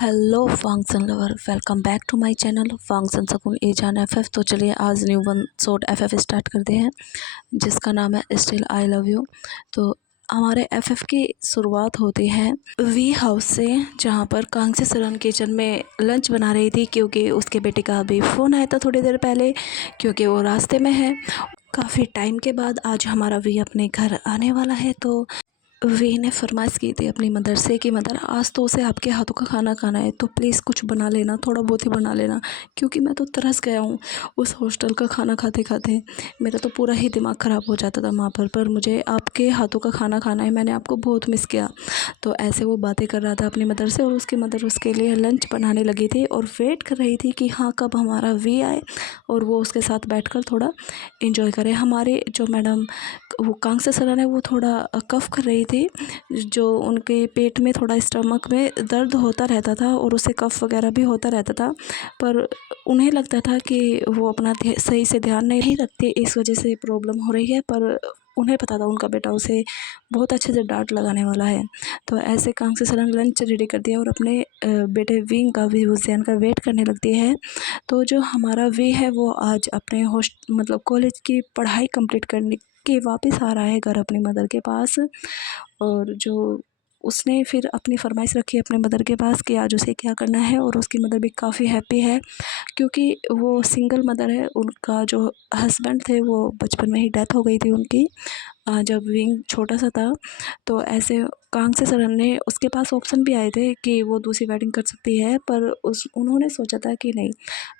Hello function lover, welcome back to my channel function सकून ए जान एफ। तो चलिए आज न्यू वन शॉट एफ स्टार्ट करते हैं जिसका नाम है स्टिल आई लव यू। तो हमारे एफ की शुरुआत होती है वी हाउस से, जहां पर कांग्सी सरन किचन में लंच बना रही थी क्योंकि उसके बेटे का अभी फ़ोन आया था थोड़ी देर पहले, क्योंकि वो रास्ते में है। काफ़ी टाइम के बाद आज हमारा वी अपने घर आने वाला है। तो वी ने फरमाइश की थी अपनी मदर से कि मदर आज तो उसे आपके हाथों का खाना खाना है, तो प्लीज़ कुछ बना लेना, थोड़ा बहुत ही बना लेना, क्योंकि मैं तो तरस गया हूँ उस हॉस्टल का खाना खाते खाते। मेरा तो पूरा ही दिमाग ख़राब हो जाता था वहाँ पर मुझे आपके हाथों का खाना खाना है, मैंने आपको बहुत मिस किया। तो ऐसे वो बातें कर रहा था अपनी मदर से, और उसकी मदर उसके लिए लंच बनाने लगी थी और वेट कर रही थी कि हाँ कब हमारा वी आए और वो उसके साथ बैठकर थोड़ा इंजॉय करे। हमारे जो मैडम वो कांग्से सरान है वो थोड़ा कफ़ कर रही थी, जो उनके पेट में थोड़ा स्टमक में दर्द होता रहता था और उसे कफ़ वगैरह भी होता रहता था, पर उन्हें लगता था कि वो अपना सही से ध्यान नहीं रखते, इस वजह से प्रॉब्लम हो रही है। पर उन्हें पता था उनका बेटा उसे बहुत अच्छे से डांट लगाने वाला है। तो ऐसे कांग्से सरान लंच रेडी कर दिया और अपने बेटे विंग का भी हुसैन का वेट करने लगती है। तो जो हमारा वे है वो आज अपने मतलब कॉलेज की पढ़ाई कंप्लीट करने के वापस आ रहा है घर अपनी मदर के पास। और जो उसने फिर अपनी फरमाइश रखी अपने मदर के पास कि आज उसे क्या करना है, और उसकी मदर भी काफ़ी हैप्पी है क्योंकि वो सिंगल मदर है। उनका जो हस्बैंड थे वो बचपन में ही डेथ हो गई थी उनकी, जब विंग छोटा सा था। तो ऐसे कांग्से सरन ने उसके पास ऑप्शन भी आए थे कि वो दूसरी वेडिंग कर सकती है, पर उन्होंने सोचा था कि नहीं,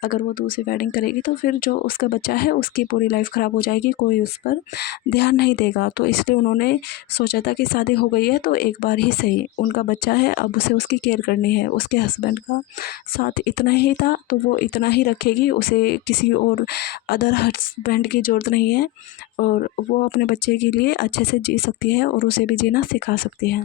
अगर वो दूसरी वेडिंग करेगी तो फिर जो उसका बच्चा है उसकी पूरी लाइफ ख़राब हो जाएगी, कोई उस पर ध्यान नहीं देगा। तो इसलिए उन्होंने सोचा था कि शादी हो गई है तो एक बार ही सही, उनका बच्चा है अब उसे उसकी केयर करनी है। उसके हस्बैंड का साथ इतना ही था तो वो इतना ही रखेगी, उसे किसी और अदर हस्बैंड की ज़रूरत नहीं है, और वो अपने बच्चे के लिए अच्छे से जी सकती है और उसे भी जीना सिखा सकती है।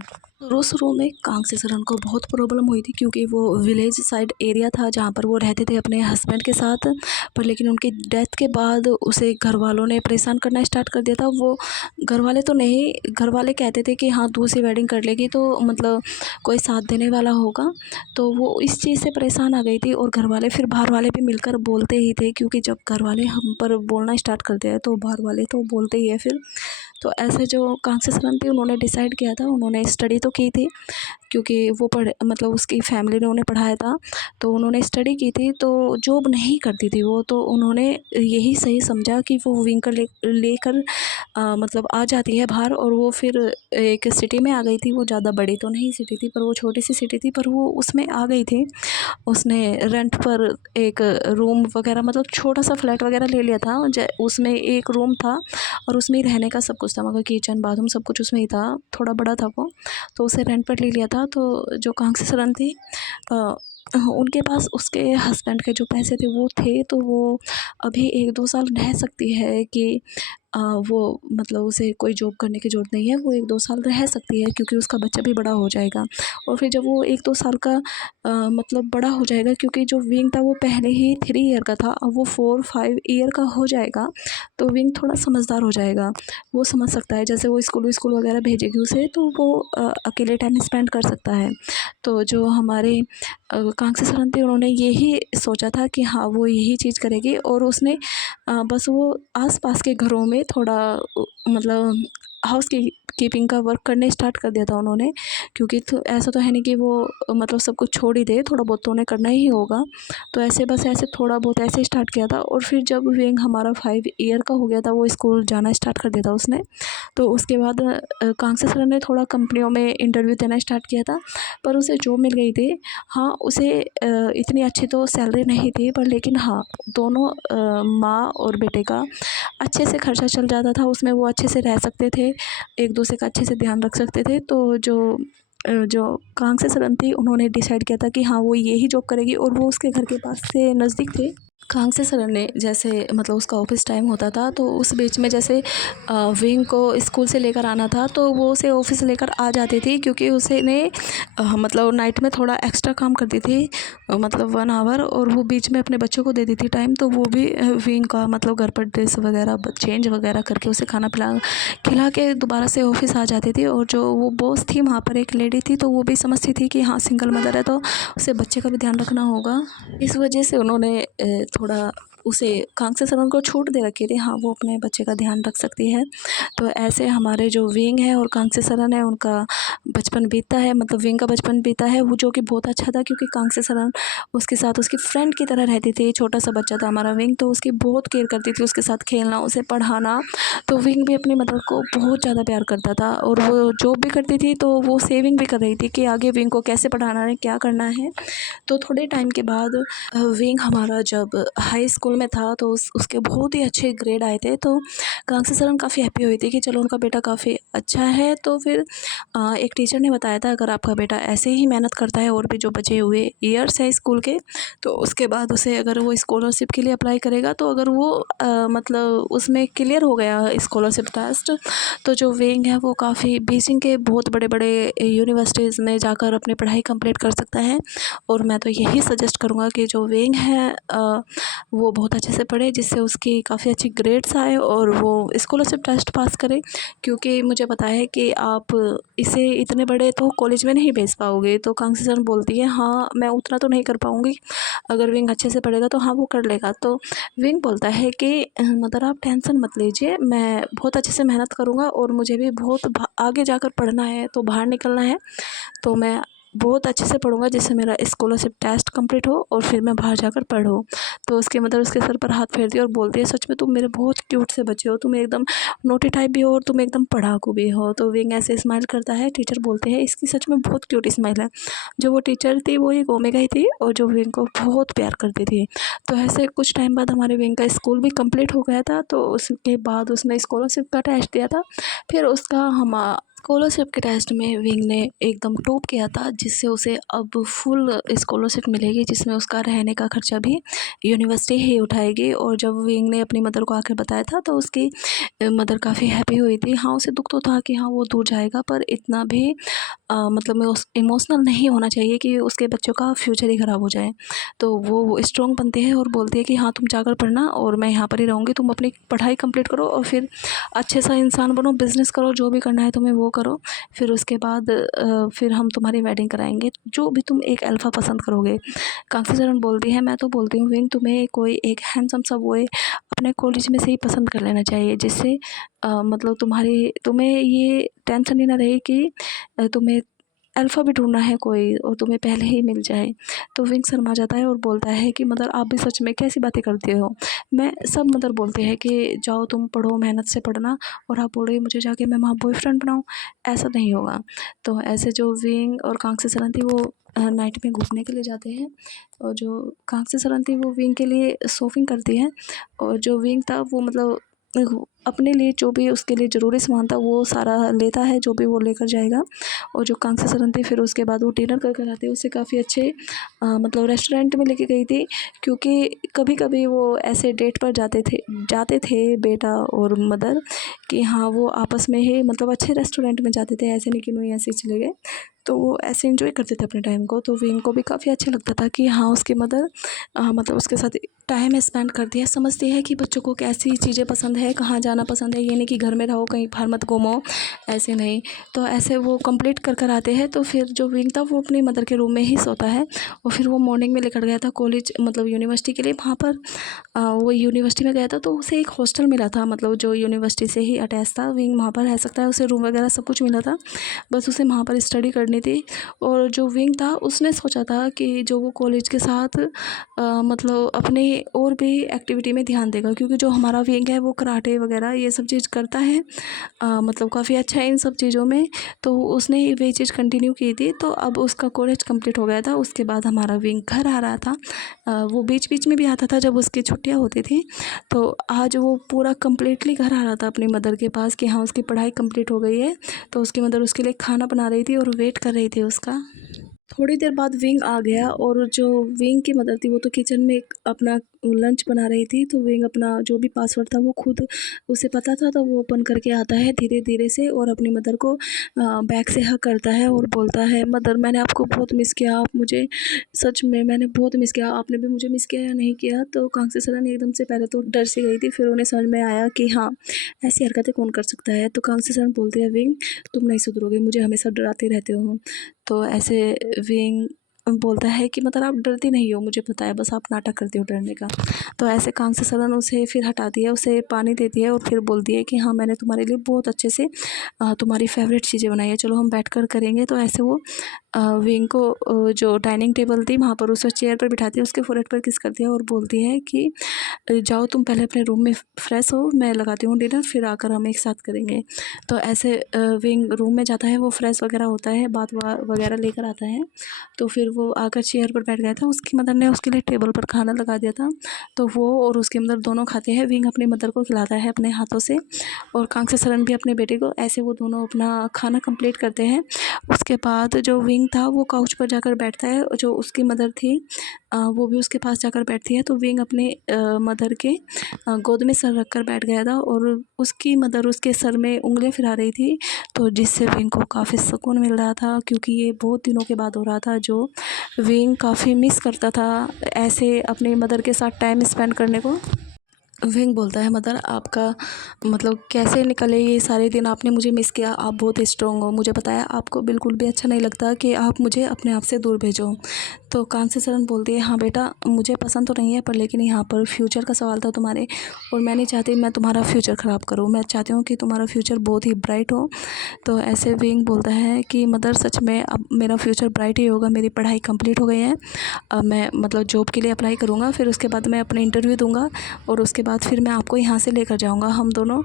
शुरू में कांग्से सरन को बहुत प्रॉब्लम हुई थी क्योंकि वो विलेज साइड एरिया था जहाँ पर वो रहते थे अपने हस्बैंड के साथ, पर लेकिन उनकी डेथ के बाद उसे घर वालों ने परेशान करना स्टार्ट कर दिया था। वो घर वाले तो नहीं, घर वाले कहते थे कि हाँ दूसरी वेडिंग कर लेगी तो मतलब कोई साथ देने वाला होगा, तो वो इस चीज़ से परेशान आ गई थी। और घर वाले फिर बाहर वाले भी मिलकर बोलते ही थे, क्योंकि जब घर वाले हम पर बोलना स्टार्ट करते हैं तो बाहर वाले तो बोलते ही है फिर। तो ऐसे जो कांग्से सरन थी उन्होंने डिसाइड किया था, उन्होंने स्टडी तो की थी क्योंकि वो पढ़ मतलब उसकी फैमिली ने उन्हें पढ़ाया था, तो उन्होंने स्टडी की थी, तो जॉब नहीं करती थी वो। तो उन्होंने यही सही समझा कि वो विंग कर लेकर मतलब आ जाती है बाहर, और वो फिर एक सिटी में आ गई थी। वो ज़्यादा बड़ी तो नहीं सिटी थी, पर वो छोटी सी सिटी थी, पर वो उसमें आ गई थी। उसने रेंट पर एक रूम वगैरह मतलब छोटा सा फ्लैट वगैरह ले लिया था, उसमें एक रूम था और उसमें ही रहने का सब कुछ था, मगर किचन बाथरूम सब कुछ उसमें ही था, थोड़ा बड़ा था वो। तो उसे रेंट पर ले लिया था। तो जो कांग्से सरन थी उनके पास उसके हस्बैंड के जो पैसे थे वो थे, तो वो अभी 1-2 साल रह सकती है कि वो मतलब उसे कोई जॉब करने की ज़रूरत नहीं है, वो 1-2 साल रह सकती है क्योंकि उसका बच्चा भी बड़ा हो जाएगा। और फिर जब वो 1-2 साल का मतलब बड़ा हो जाएगा, क्योंकि जो विंग था वो पहले ही 3 ईयर का था, अब वो 4-5 ईयर का हो जाएगा, तो विंग थोड़ा समझदार हो जाएगा, वो समझ सकता है। जैसे वो स्कूल वगैरह भेजेगी उसे तो वो अकेले टाइम स्पेंड कर सकता है। तो जो हमारे कांग्से सरन थे उन्होंने यही सोचा था कि हाँ वो यही चीज़ करेगी, और उसने बस वो आस-पास के घरों में थोड़ा मतलब हाउस कीपिंग का वर्क करने स्टार्ट कर दिया था उन्होंने, क्योंकि तो ऐसा तो है नहीं कि वो मतलब सब कुछ छोड़ ही दे, थोड़ा बहुत तो उन्हें करना ही होगा। तो ऐसे बस ऐसे थोड़ा बहुत ऐसे स्टार्ट किया था, और फिर जब विंग हमारा 5 ईयर का हो गया था वो स्कूल जाना स्टार्ट कर दिया था उसने। तो उसके बाद कांग्से सरन ने थोड़ा कंपनियों में इंटरव्यू देना स्टार्ट किया था, पर उसे जॉब मिल गई थी। हाँ उसे इतनी अच्छी तो सैलरी नहीं थी, पर लेकिन हाँ दोनों माँ और बेटे का अच्छे से खर्चा चल जाता था उसमें, वो अच्छे से रह सकते थे, एक दूसरे का अच्छे से ध्यान रख सकते थे। तो जो कांग्से सरन थी उन्होंने डिसाइड किया था कि हाँ वो यही जॉब करेगी, और वो उसके घर के पास से नज़दीक थे। कांग्से सर ने जैसे मतलब उसका ऑफिस टाइम होता था तो उस बीच में जैसे विंग को स्कूल से लेकर आना था तो वो उसे ऑफिस लेकर आ जाती थी, क्योंकि उसे ने मतलब नाइट में थोड़ा एक्स्ट्रा काम करती थी, मतलब 1 आवर, और वो बीच में अपने बच्चों को दे दी थी टाइम। तो वो भी विंग का मतलब घर पर ड्रेस वगैरह चेंज वगैरह करके उसे खाना खिला के दोबारा से ऑफिस आ जाती थी। और जो वो बॉस थी वहाँ पर एक लेडी थी, तो वो भी समझती थी कि हाँ सिंगल मदर है तो उसे बच्चे का भी ध्यान रखना होगा। इस वजह से उन्होंने थोड़ा उसे कांग्से सर को छूट दे रखी थी, हाँ वो अपने बच्चे का ध्यान रख सकती है। तो ऐसे हमारे जो विंग है और कांग्से सरन है उनका बचपन बीतता है, मतलब विंग का बचपन बीता है वो, जो कि बहुत अच्छा था, क्योंकि कांग्से सरन उसके साथ उसकी फ्रेंड की तरह रहती थी। छोटा सा बच्चा था हमारा विंग, तो उसकी बहुत केयर करती थी, उसके साथ खेलना, उसे पढ़ाना। तो विंग भी अपनी मदर को बहुत ज़्यादा प्यार करता था, और वो जॉब भी करती थी तो वो सेविंग भी कर रही थी कि आगे विंग को कैसे पढ़ाना है, क्या करना है। तो थोड़े टाइम के बाद विंग हमारा जब हाई स्कूल में था तो उसके बहुत ही अच्छे ग्रेड आए थे। तो कांग्से सरन काफ़ी हैप्पी हुई थी कि चलो उनका बेटा काफ़ी अच्छा है। तो फिर एक टीचर ने बताया था अगर आपका बेटा ऐसे ही मेहनत करता है और भी जो बचे हुए ईयर्स है स्कूल के, तो उसके बाद उसे अगर वो स्कॉलरशिप के लिए अप्लाई करेगा, तो अगर वो मतलब उसमें क्लियर हो गया स्कॉलरशिप टेस्ट, तो जो विंग है वो काफ़ी बीजिंग के बहुत बड़े बड़े यूनिवर्सिटीज़ में जाकर अपनी पढ़ाई कंप्लीट कर सकता है। और मैं तो यही सजेस्ट करूँगा कि जो विंग है वो बहुत अच्छे से पढ़े, जिससे उसकी काफ़ी अच्छी ग्रेड्स आए और वो स्कॉलरशिप टेस्ट पास करे। क्योंकि मुझे पता है कि आप इसे इतने बड़े तो कॉलेज में नहीं भेज पाओगे। तो कांग्से सरन बोलती है हाँ मैं उतना तो नहीं कर पाऊँगी, अगर विंग अच्छे से पढ़ेगा तो हाँ वो कर लेगा। तो विंग बोलता है कि मदर आप टेंशन मत लीजिए, मैं बहुत अच्छे से मेहनत करूँगा और मुझे भी बहुत आगे जाकर पढ़ना है, तो बाहर निकलना है, तो मैं बहुत अच्छे से पढ़ूँगा जिससे मेरा स्कॉलरशिप टेस्ट कंप्लीट हो और फिर मैं बाहर जाकर पढूँ। तो उसकी मदर उसके सर पर हाथ फेरती है और बोलती है सच में तुम मेरे बहुत क्यूट से बच्चे हो, तुम एकदम नोटी टाइप भी हो और तुम एकदम पढ़ाकू भी हो। तो विंग ऐसे स्माइल करता है। टीचर बोलते हैं इसकी सच में बहुत क्यूट स्माइल है। जो वो टीचर थी वो एक ओमेगा ही थी और जो विंग को बहुत प्यार करती थी। तो ऐसे कुछ टाइम बाद हमारे विंग का स्कूल भी कंप्लीट हो गया था। तो उसके बाद उसने स्कॉलरशिप का टेस्ट दिया था। फिर उसका हम स्कॉलरशिप के टेस्ट में विंग ने एकदम टॉप किया था, जिससे उसे अब फुल स्कॉलरशिप मिलेगी, जिसमें उसका रहने का खर्चा भी यूनिवर्सिटी ही उठाएगी। और जब विंग ने अपनी मदर को आकर बताया था तो उसकी मदर काफ़ी हैप्पी हुई थी। हाँ उसे दुख तो था कि हाँ वो दूर जाएगा, पर इतना भी मतलब इमोशनल नहीं होना चाहिए कि उसके बच्चों का फ्यूचर ही ख़राब हो जाए। तो वो स्ट्रॉन्ग बनती है और बोलती है कि हाँ तुम जाकर पढ़ना और मैं यहाँ पर ही रहूँगी, तुम अपनी पढ़ाई कंप्लीट करो और फिर अच्छे सा इंसान बनो, बिज़नेस करो, जो भी करना है तुम्हें वो करो। फिर उसके बाद फिर हम तुम्हारी वेडिंग कराएंगे, जो भी तुम एक अल्फ़ा पसंद करोगे। कांग्से सरन बोलती है मैं तो बोलती हूँ विंग तुम्हें कोई एक हैंडसम सा बॉय अपने कॉलेज में से ही पसंद कर लेना चाहिए, जिससे मतलब तुम्हें ये टेंशन ही ना रहे कि तुम्हें अल्फ़ा भी ढूँढना है कोई और तुम्हें पहले ही मिल जाए। तो विंग शर्मा जाता है और बोलता है कि मदर आप भी सच में कैसी बातें करते हो। मैं सब मदर बोलते हैं कि जाओ तुम पढ़ो, मेहनत से पढ़ना, और आप बोल रही हो मुझे जाके मैं वहाँ बॉयफ्रेंड बनाऊँ, ऐसा नहीं होगा। तो ऐसे जो विंग और कांग्से सरन थी वो नाइट में घूमने के लिए जाते हैं, और जो कांग्से सरन थी वो विंग के लिए शॉपिंग करती है, और जो विंग था वो मतलब अपने लिए जो भी उसके लिए ज़रूरी सामान था वो सारा लेता है, जो भी वो लेकर जाएगा। और जो कांग्से सरन थी फिर उसके बाद वो डिनर कर कर आती है, उसे काफ़ी अच्छे मतलब रेस्टोरेंट में लेके गई थी, क्योंकि कभी कभी वो ऐसे डेट पर जाते थे बेटा और मदर, कि हाँ वो आपस में ही मतलब अच्छे रेस्टोरेंट में जाते थे, ऐसे नहीं कि वहीं ऐसे ही चले गए। तो वो ऐसे एंजॉय करते थे अपने टाइम को। तो विंग को भी काफ़ी अच्छा लगता था कि हाँ उसकी मदर मतलब उसके साथ टाइम स्पेंड करती है, समझती है कि बच्चों को कैसी चीज़ें पसंद है, कहाँ जाना पसंद है। ये नहीं कि घर में रहो कहीं बाहर मत घूमो, ऐसे नहीं। तो ऐसे वो कंप्लीट कर कर आते हैं। तो फिर जो विंग था वो अपनी मदर के रूम में ही सोता है, और फिर वो मॉर्निंग में लेकर गया था कॉलेज मतलब यूनिवर्सिटी के लिए। वहाँ पर वो यूनिवर्सिटी में गया था तो उसे एक हॉस्टल मिला था, मतलब जो यूनिवर्सिटी से ही अटैच था। विंग वहाँ पर रह सकता है, उसे रूम वगैरह सब कुछ मिला था, बस उसे वहाँ पर स्टडी करनी थी। और जो विंग था उसने सोचा था कि जो वो कॉलेज के साथ मतलब अपने और भी एक्टिविटी में ध्यान देगा, क्योंकि जो हमारा विंग है वो कराटे वगैरह ये सब चीज़ करता है, मतलब काफ़ी अच्छा है इन सब चीज़ों में। तो उसने वही चीज़ कंटिन्यू की थी। तो अब उसका कॉलेज कंप्लीट हो गया था, उसके बाद हमारा विंग घर आ रहा था। वो बीच बीच में भी आता था जब उसकी छुट्टियाँ होती थी। तो आज वो पूरा कंप्लीटली घर आ रहा था अपनी मदर के पास कि हाँ उसकी पढ़ाई कंप्लीट हो गई है। तो उसकी मदर उसके लिए खाना बना रही थी और वेट कर रही थी उसका। थोड़ी देर बाद विंग आ गया और जो विंग की मदर थी वो तो किचन में अपना लंच बना रही थी, तो विंग अपना जो भी पासवर्ड था वो खुद उसे पता था, तो वो ओपन करके आता है धीरे-धीरे से और अपनी मदर को बैक से हग करता है और बोलता है, मदर मैंने आपको बहुत मिस किया, आप मुझे सच में मैंने बहुत मिस किया, आपने भी मुझे मिस किया या नहीं किया? तो कांग्सी सरान एकदम से पहले तो डर सी गई थी, फिर उन्हें समझ में आया कि हाँ, ऐसी हरकतें कौन कर सकता है? तो कांग्सी सरान बोलती है, विंग तुम नहीं सुधरोगे, मुझे हमेशा डराते रहते हो। तो ऐसे विंग बोलता है कि मतलब आप डरती नहीं हो, मुझे पता है, बस आप नाटक करती हो डरने का। तो ऐसे कांग्सी सरान उसे फिर हटाती है, उसे पानी देती है और फिर बोलती है कि हाँ, मैंने तुम्हारे लिए बहुत अच्छे से तुम्हारी फ़ेवरेट चीज़ें बनाई है, चलो हम बैठकर करेंगे। तो ऐसे वो विंग को जो डाइनिंग टेबल थी वहाँ पर उसे चेयर पर बिठाती है, उसके फ़ोरहेड पर किस करती है और बोलती है कि जाओ तुम पहले अपने रूम में फ्रेश हो, मैं लगाती हूँ डिनर, फिर आकर हम एक साथ करेंगे। तो ऐसे विंग रूम में जाता है, वो फ्रेश वगैरह होता है, बात वगैरह लेकर आता है, तो फिर वो आकर चेयर पर बैठ गया था। उसकी मदर ने उसके लिए टेबल पर खाना लगा दिया था, तो वो और उसकी मदर दोनों खाते हैं। विंग अपनी मदर को खिलाता है अपने हाथों से और कांग्सी सरान भी अपने बेटे को। ऐसे वो दोनों अपना खाना कंप्लीट करते हैं। उसके बाद जो विंग था वो काउच पर जाकर बैठता है, जो उसकी मदर थी वो भी उसके पास जाकर बैठती है। तो विंग अपने मदर के गोद में सर रख कर बैठ गया था और उसकी मदर उसके सर में उँगलियाँ फिरा रही थी, तो जिससे विंग को काफ़ी सुकून मिल रहा था, क्योंकि ये बहुत दिनों के बाद हो रहा था, जो विंग काफ़ी मिस करता था ऐसे अपनी मदर के साथ टाइम स्पेंड करने को। विंग बोलता है, मदर आपका मतलब कैसे निकले ये सारे दिन, आपने मुझे मिस किया, आप बहुत स्ट्रॉन्ग हो, मुझे पता है आपको बिल्कुल भी अच्छा नहीं लगता कि आप मुझे अपने आप से दूर भेजो। तो कांसी सरान बोलती है, हाँ बेटा, मुझे पसंद तो नहीं है, पर लेकिन यहाँ पर फ्यूचर का सवाल था तुम्हारे, और मैं नहीं चाहती मैं तुम्हारा फ्यूचर ख़राब करूँ, मैं चाहती हूँ कि तुम्हारा फ्यूचर बहुत ही ब्राइट हो। तो ऐसे विंग बोलता है कि मदर सच में अब मेरा फ्यूचर ब्राइट ही होगा, मेरी पढ़ाई कंप्लीट हो गई है, अब मैं मतलब जॉब के लिए अप्लाई करूँगा, फिर उसके बाद मैं अपने इंटरव्यू दूँगा और उसके बाद फिर मैं आपको यहाँ से लेकर जाऊँगा, हम दोनों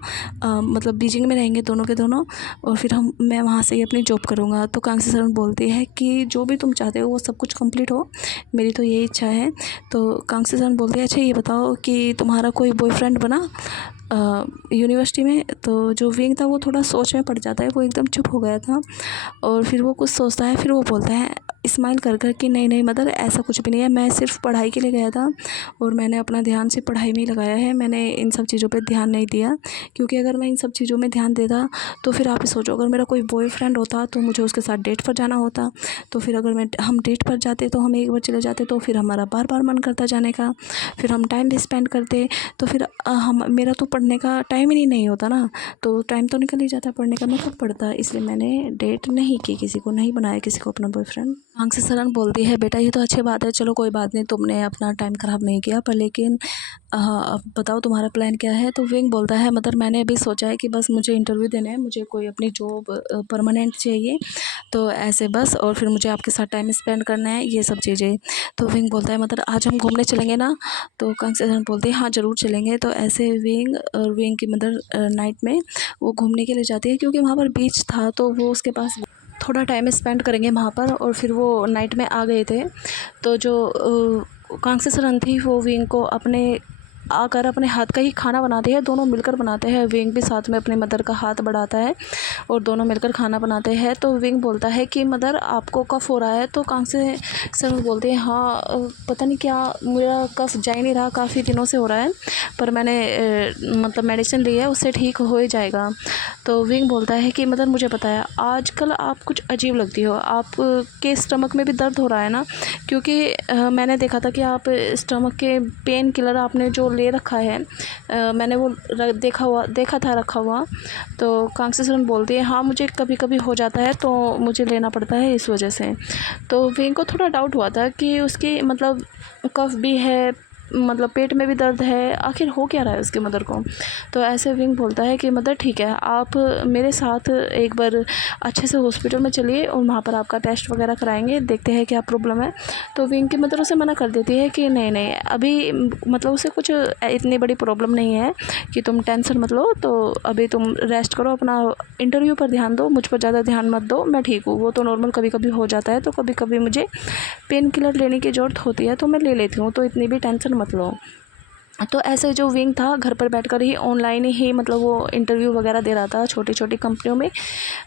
मतलब बीजिंग में रहेंगे दोनों के दोनों, और फिर मैं वहाँ से ही अपनी जॉब करूँगा। तो कांग्सी सरान बोलती है कि जो भी तुम चाहते हो वो सब कुछ कंप्लीट हो, मेरी तो यही इच्छा है। तो कांग्सी सरान बोलती है, अच्छा ये बताओ कि तुम्हारा कोई बॉयफ्रेंड बना यूनिवर्सिटी में? तो जो विंग था वो थोड़ा सोच में पड़ जाता है, वो एकदम चुप हो गया था और फिर वो कुछ सोचता है, फिर वो बोलता है स्माइल कर कर कि नहीं नहीं मदर, ऐसा कुछ भी नहीं है, मैं सिर्फ पढ़ाई के लिए गया था और मैंने अपना ध्यान सिर्फ पढ़ाई में ही लगाया है, मैंने इन सब चीज़ों पे ध्यान नहीं दिया, क्योंकि अगर मैं इन सब चीज़ों में ध्यान देता तो फिर आप ही सोचो, अगर मेरा कोई बॉयफ्रेंड होता तो मुझे उसके साथ डेट पर जाना होता, तो फिर अगर हम डेट पर जाते तो हम एक बार चले जाते, तो फिर हमारा बार बार मन करता जाने का, फिर हम टाइम भी स्पेंड करते, तो फिर हम मेरा तो पढ़ने का टाइम ही नहीं होता ना, तो टाइम तो निकल ही जाता पढ़ने का, मैं कब पढ़ता, इसलिए मैंने डेट नहीं की, किसी को नहीं बनाया किसी को अपना बॉयफ्रेंड। कांग्सी सरान बोलती है, बेटा ये तो अच्छी बात है, चलो कोई बात नहीं, तुमने अपना टाइम ख़राब नहीं किया, पर लेकिन अब बताओ तुम्हारा प्लान क्या है? तो विंग बोलता है, मदर मैंने अभी सोचा है कि बस मुझे इंटरव्यू देना है, मुझे कोई अपनी जॉब परमानेंट चाहिए, तो ऐसे बस, और फिर मुझे आपके साथ टाइम स्पेंड करना है, ये सब चीज़ें। तो विंग बोलता है, मदर आज हम घूमने चलेंगे ना? तो कांग्सी सरान बोलती है, हाँ ज़रूर चलेंगे। तो ऐसे विंग और विंग की मदर नाइट में वो घूमने के लिए जाती है, क्योंकि वहाँ पर बीच था, तो वो उसके पास थोड़ा टाइम स्पेंड करेंगे वहाँ पर, और फिर वो नाइट में आ गए थे। तो जो कांग्सी सरान थी वो विंग को आकर अपने हाथ का ही खाना बनाते हैं, दोनों मिलकर बनाते हैं, विंग भी साथ में अपने मदर का हाथ बढ़ाता है और दोनों मिलकर खाना बनाते हैं। तो विंग बोलता है कि मदर आपको कफ हो रहा है? तो कांग्सी सरान बोलते हैं, हाँ पता नहीं क्या मेरा कफ जा ही नहीं रहा, काफ़ी दिनों से हो रहा है, पर मैंने मतलब मेडिसिन ली है, उससे ठीक हो ही जाएगा। तो विंग बोलता है कि मदर मुझे पता है आजकल आप कुछ अजीब लगती हो, आप के स्टमक में भी दर्द हो रहा है ना, क्योंकि मैंने देखा था कि आप स्टमक के पेन किलर आपने जो ले रखा है, मैंने वो देखा था रखा हुआ। तो कांग्सी सरान बोलती है, हाँ मुझे कभी कभी हो जाता है, तो मुझे लेना पड़ता है इस वजह से। तो विंग को थोड़ा डाउट हुआ था कि उसकी मतलब कफ भी है, मतलब पेट में भी दर्द है, आखिर हो क्या रहा है उसकी मदर को। तो ऐसे विंग बोलता है कि मदर ठीक है, आप मेरे साथ एक बार अच्छे से हॉस्पिटल में चलिए और वहाँ पर आपका टेस्ट वगैरह कराएंगे, देखते हैं क्या प्रॉब्लम है। तो विंग की मदर उसे मना कर देती है कि नहीं नहीं अभी मतलब उसे कुछ इतनी बड़ी प्रॉब्लम नहीं है कि तुम टेंशन मत लो, तो अभी तुम रेस्ट करो, अपना इंटरव्यू पर ध्यान दो, मुझ पर ज़्यादा ध्यान मत दो, मैं ठीक हूँ, वो तो नॉर्मल कभी कभी हो जाता है, तो कभी कभी मुझे पेन किलर लेने की ज़रूरत होती है तो मैं ले लेती हूँ, तो इतनी भी टेंशन मत लो। तो ऐसे जो विंग था घर पर बैठकर ही ऑनलाइन ही मतलब वो इंटरव्यू वगैरह दे रहा था छोटी छोटी कंपनियों में।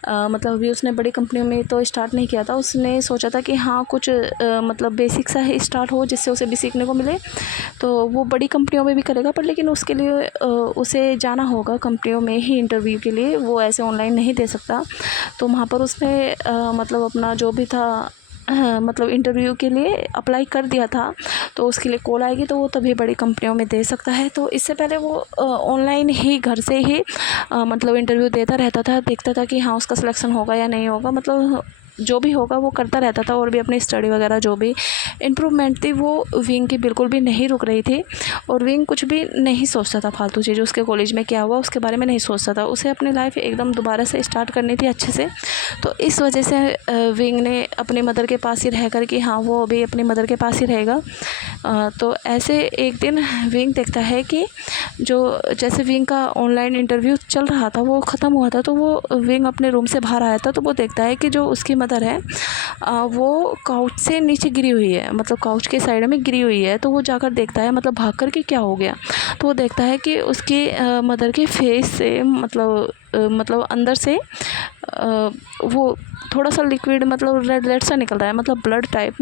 मतलब अभी उसने बड़ी कंपनियों में तो स्टार्ट नहीं किया था, उसने सोचा था कि हाँ कुछ मतलब बेसिक सा ही स्टार्ट हो जिससे उसे भी सीखने को मिले। तो वो बड़ी कंपनियों में भी करेगा, पर लेकिन उसके लिए उसे जाना होगा कंपनियों में ही इंटरव्यू के लिए, वो ऐसे ऑनलाइन नहीं दे सकता। तो वहाँ पर उसने मतलब अपना जो भी था मतलब इंटरव्यू के लिए अप्लाई कर दिया था। तो उसके लिए कॉल आएगी तो वो तभी बड़ी कंपनियों में दे सकता है। तो इससे पहले वो ऑनलाइन ही घर से ही मतलब इंटरव्यू देता रहता था, देखता था कि हाँ उसका सिलेक्शन होगा या नहीं होगा, मतलब जो भी होगा वो करता रहता था। और भी अपनी स्टडी वगैरह जो भी इम्प्रूवमेंट थी वो विंग की बिल्कुल भी नहीं रुक रही थी। और विंग कुछ भी नहीं सोचता था फालतू चीज़, उसके कॉलेज में क्या हुआ उसके बारे में नहीं सोचता था, उसे अपनी लाइफ एकदम दोबारा से स्टार्ट करनी थी अच्छे से। तो इस वजह से विंग ने अपनी मदर के पास ही रह कर कि हाँ वो अभी अपनी मदर के पास ही रहेगा। तो ऐसे एक दिन विंग देखता है कि जो जैसे विंग का ऑनलाइन इंटरव्यू चल रहा था वो ख़त्म हुआ था, तो वो विंग अपने रूम से बाहर आया था। तो वो देखता है कि जो उसकी मदर है वो काउच से नीचे गिरी हुई है, मतलब काउच के साइड में गिरी हुई है। तो वो जाकर देखता है मतलब भाग कर कि क्या हो गया। तो वो देखता है कि उसकी मदर के फेस से मतलब अंदर से वो थोड़ा सा लिक्विड मतलब रेड रेड सा निकल रहा है, मतलब ब्लड टाइप।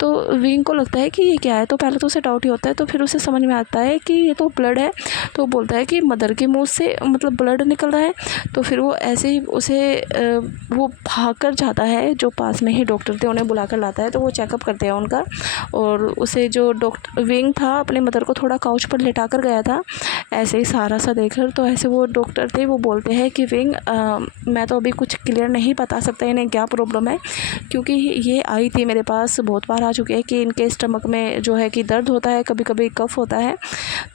तो विंग को लगता है कि ये क्या है, तो पहले तो उसे डाउट ही होता है, तो फिर उसे समझ में आता है कि ये तो ब्लड है। तो बोलता है कि मदर के मुंह से मतलब ब्लड निकल रहा है। तो फिर वो ऐसे ही उसे वो भाग कर जाता है, जो पास में ही डॉक्टर थे उन्हें बुला कर लाता है। तो वो चेकअप करते हैं उनका, और उसे जो डॉक्टर विंग था अपने मदर को थोड़ा काउच पर लेटा कर गया था ऐसे ही सहारा सा देकर। तो ऐसे वो डॉक्टर थे वो बोलते हैं कि विंग मैं तो अभी कुछ क्लियर नहीं बता सकता इन्हें क्या प्रॉब्लम है, क्योंकि ये आई थी मेरे पास बहुत बार आ चुकी है कि इनके स्टमक में जो है कि दर्द होता है, कभी कभी कफ होता है।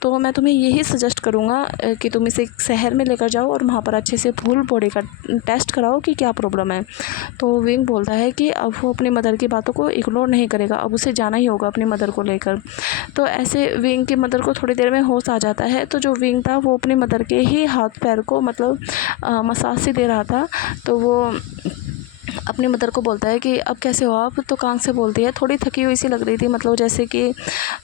तो मैं तुम्हें यही सजेस्ट करूँगा कि तुम इसे शहर में लेकर जाओ और वहाँ पर अच्छे से फुल बॉडी का टेस्ट कराओ कि क्या प्रॉब्लम है। तो विंग बोलता है कि अब वो अपनी मदर की बातों को इग्नोर नहीं करेगा, अब उसे जाना ही होगा अपनी मदर को लेकर। तो ऐसे विंग की मदर को थोड़ी देर में होश आ जाता है। तो जो विंग था वो अपनी मदर के ही हाथ पैर को मतलब मसाज से दे रहा था। तो वो अपनी मदर को बोलता है कि अब कैसे हो आप। तो कान से बोलती है, थोड़ी थकी हुई सी लग रही थी, मतलब जैसे कि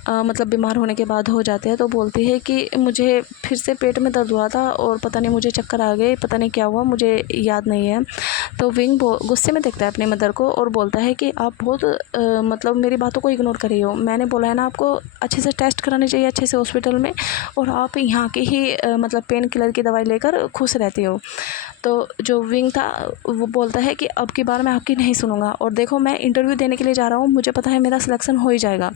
मतलब बीमार होने के बाद हो जाते हैं। तो बोलती है कि मुझे फिर से पेट में दर्द हुआ था और पता नहीं मुझे चक्कर आ गए, पता नहीं क्या हुआ, मुझे याद नहीं है। तो विंग गुस्से में देखता है अपनी मदर को और बोलता है कि आप बहुत मतलब मेरी बातों को इग्नोर कर रही हो। मैंने बोला है ना आपको अच्छे से टेस्ट कराने चाहिए अच्छे से हॉस्पिटल में, और आप यहाँ के ही मतलब पेन किलर की दवाई लेकर खुश रहती हो। तो जो विंग था वो बोलता है कि अब की बार मैं आपकी नहीं सुनूंगा, और देखो मैं इंटरव्यू देने के लिए जा रहा हूँ, मुझे पता है मेरा सिलेक्शन हो ही जाएगा।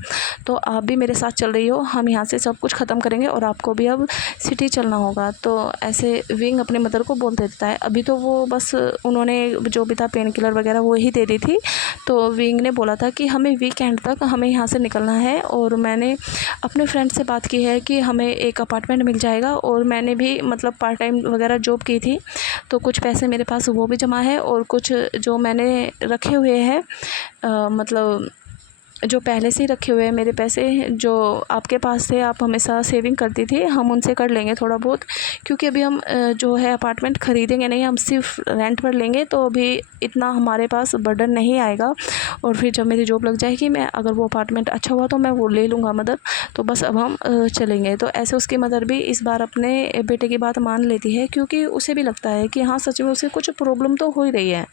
तो आप भी मेरे साथ चल रही हो, हम यहाँ से सब कुछ ख़त्म करेंगे और आपको भी अब सिटी चलना होगा। तो ऐसे विंग अपनी मदर को बोल देता है। अभी तो वो बस उन्होंने जो भी था पेन किलर वगैरह वो ही दे दी थी। तो विंग ने बोला था कि हमें वीकेंड तक हमें यहाँ से निकलना है, और मैंने अपने फ्रेंड से बात की है कि हमें एक अपार्टमेंट मिल जाएगा, और मैंने भी मतलब पार्ट टाइम वगैरह जॉब की थी, तो कुछ पैसे मेरे पास वो भी जमा है, और कुछ जो मैंने रखे हुए हैं मतलब जो पहले से ही रखे हुए हैं मेरे पैसे जो आपके पास थे, आप हमेशा सेविंग करती थी, हम उनसे कर लेंगे थोड़ा बहुत, क्योंकि अभी हम जो है अपार्टमेंट ख़रीदेंगे नहीं, हम सिर्फ रेंट पर लेंगे। तो अभी इतना हमारे पास बर्डन नहीं आएगा, और फिर जब मेरी जॉब लग जाएगी मैं अगर वो अपार्टमेंट अच्छा हुआ तो मैं वो ले लूँगा मदर। तो बस अब हम चलेंगे। तो ऐसे उसकी मदर भी इस बार अपने बेटे की बात मान लेती है, क्योंकि उसे भी लगता है कि हाँ सच में उसे कुछ प्रॉब्लम तो हो ही रही है।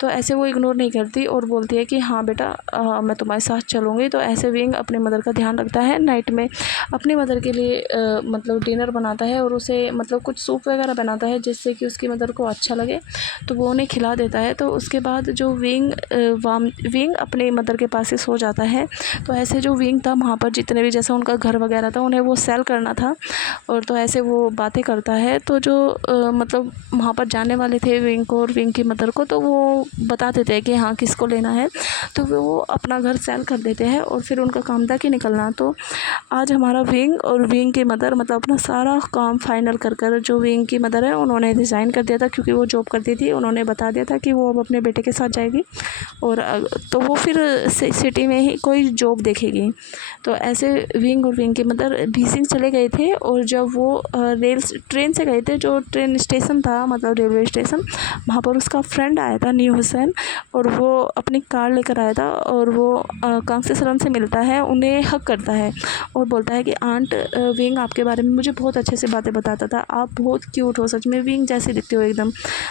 तो ऐसे वो इग्नोर नहीं करती और बोलती है कि हाँ बेटा मैं तुम्हारे साथ चलूँगी। तो ऐसे विंग अपनी मदर का ध्यान रखता है, नाइट में अपनी मदर के लिए मतलब डिनर बनाता है, और उसे मतलब कुछ सूप वगैरह बनाता है जिससे कि उसकी मदर को अच्छा लगे, तो वो उन्हें खिला देता है। तो उसके बाद जो विंग अपने मदर के पास ही सो जाता है। तो ऐसे जो विंग था वहाँ पर जितने भी जैसा उनका घर वगैरह था उन्हें वो सेल करना था, और तो ऐसे वो बातें करता है। तो जो मतलब वहाँ पर जाने वाले थे विंग को और विंग की मदर को, तो वो बता देते हैं कि हाँ किसको लेना है। तो वो अपना घर सेल कर देते हैं और फिर उनका काम था कि निकलना। तो आज हमारा विंग और विंग की मदर मतलब अपना सारा काम फाइनल कर कर, जो विंग की मदर है उन्होंने रिज़ाइन कर दिया था क्योंकि वो जॉब करती थी, उन्होंने बता दिया था कि वो अब अपने बेटे के साथ जाएगी, और तो वो फिर सिटी में ही कोई जॉब देखेगी। तो ऐसे विंग और विंग की मदर बीजिंग चले गए थे, और जब वो ट्रेन से गए थे, जो ट्रेन स्टेशन था मतलब रेलवे स्टेशन, वहाँ पर उसका फ्रेंड आया था न्यू हुसैन, और वो अपनी कार लेकर आया था, और वो कांग्से सरन से मिलता है, उन्हें हक करता है और बोलता है कि आंट विंग आपके बारे में मुझे बहुत अच्छे से बातें बताता था, आप बहुत क्यूट हो, सच में विंग जैसे दिखते हो एकदम।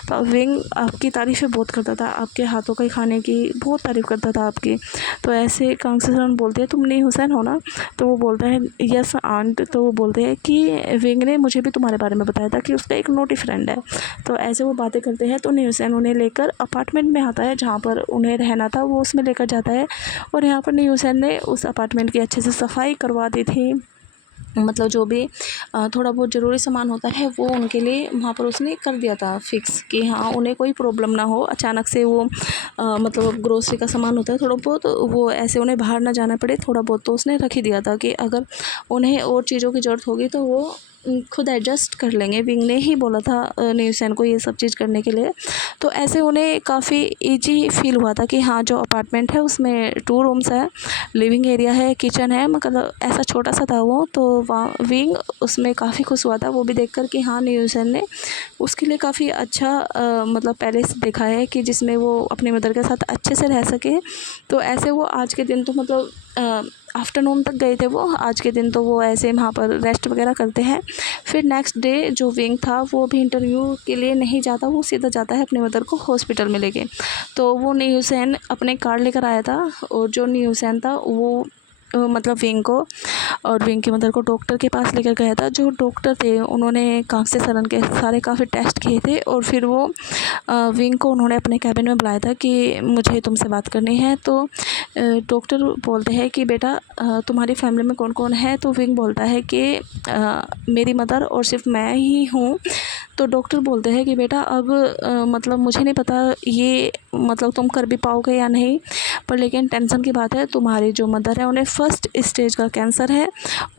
तो विंग आपकी तारीफ़ें बहुत करता था, आपके हाथों के खाने की बहुत तारीफ़ करता था आपकी। तो ऐसे कांग्से सरन बोलते हैं तुम नी हुसैन हो ना? तो वो बोलता है यस आंट। तो वो बोलते हैं कि विंग ने मुझे भी तुम्हारे बारे में बताया था कि उसका एक नोटी फ्रेंड है। तो ऐसे वो बातें करते हैं तो नी हुसैन उन्हें लेकर अपार्टमेंट में आता है जहाँ पर उन्हें रहना था, वो उसमें लेकर जाता है। और यहाँ पर नी हुसैन ने उस अपार्टमेंट की अच्छे से सफाई करवा दी थी, मतलब जो भी थोड़ा बहुत ज़रूरी सामान होता है वो उनके लिए वहाँ पर उसने कर दिया था फिक्स, कि हाँ उन्हें कोई प्रॉब्लम ना हो अचानक से वो मतलब ग्रोसरी का सामान होता है थोड़ा बहुत, वो ऐसे उन्हें बाहर ना जाना पड़े, थोड़ा बहुत तो उसने रख ही दिया था कि अगर उन्हें और चीज़ों की ज़रूरत होगी तो वो खुद एडजस्ट कर लेंगे। विंग ने ही बोला था नी हुसैन को ये सब चीज़ करने के लिए। तो ऐसे उन्हें काफ़ी ईजी फील हुआ था कि हाँ जो अपार्टमेंट है उसमें 2 रूम्स है, लिविंग एरिया है, किचन है, मतलब ऐसा छोटा सा था वो। तो वहाँ विंग उसमें काफ़ी खुश हुआ था वो भी देखकर कि हाँ नी हुसैन ने उसके लिए काफ़ी अच्छा मतलब पैलेस देखा है कि जिसमें वो अपनी मदर के साथ अच्छे से रह सके। तो ऐसे वो आज के दिन तो मतलब आफ्टरनून तक गए थे वो, आज के दिन तो वो ऐसे वहाँ पर रेस्ट वगैरह करते हैं। फिर नेक्स्ट डे जो विंग था वो भी इंटरव्यू के लिए नहीं जाता, वो सीधा जाता है अपनी मदर को हॉस्पिटल में लेके। तो वो नी हुसैन अपने कार लेकर आया था और जो नी हुसैन था वो मतलब विंग को और विंग की मदर को डॉक्टर के पास लेकर गया था। जो डॉक्टर थे उन्होंने कांग्से सरन के सारे काफ़ी टेस्ट किए थे और फिर वो विंग को उन्होंने अपने कैबिन में बुलाया था कि मुझे तुमसे बात करनी है। तो डॉक्टर बोलते हैं कि बेटा तुम्हारी फैमिली में कौन कौन है? तो विंग बोलता है कि मेरी मदर और सिर्फ मैं ही हूँ। तो डॉक्टर बोलते हैं कि बेटा अब मतलब मुझे नहीं पता ये मतलब तुम कर भी पाओगे या नहीं, पर लेकिन टेंशन की बात है, तुम्हारी जो मदर है उन्हें फर्स्ट स्टेज का कैंसर है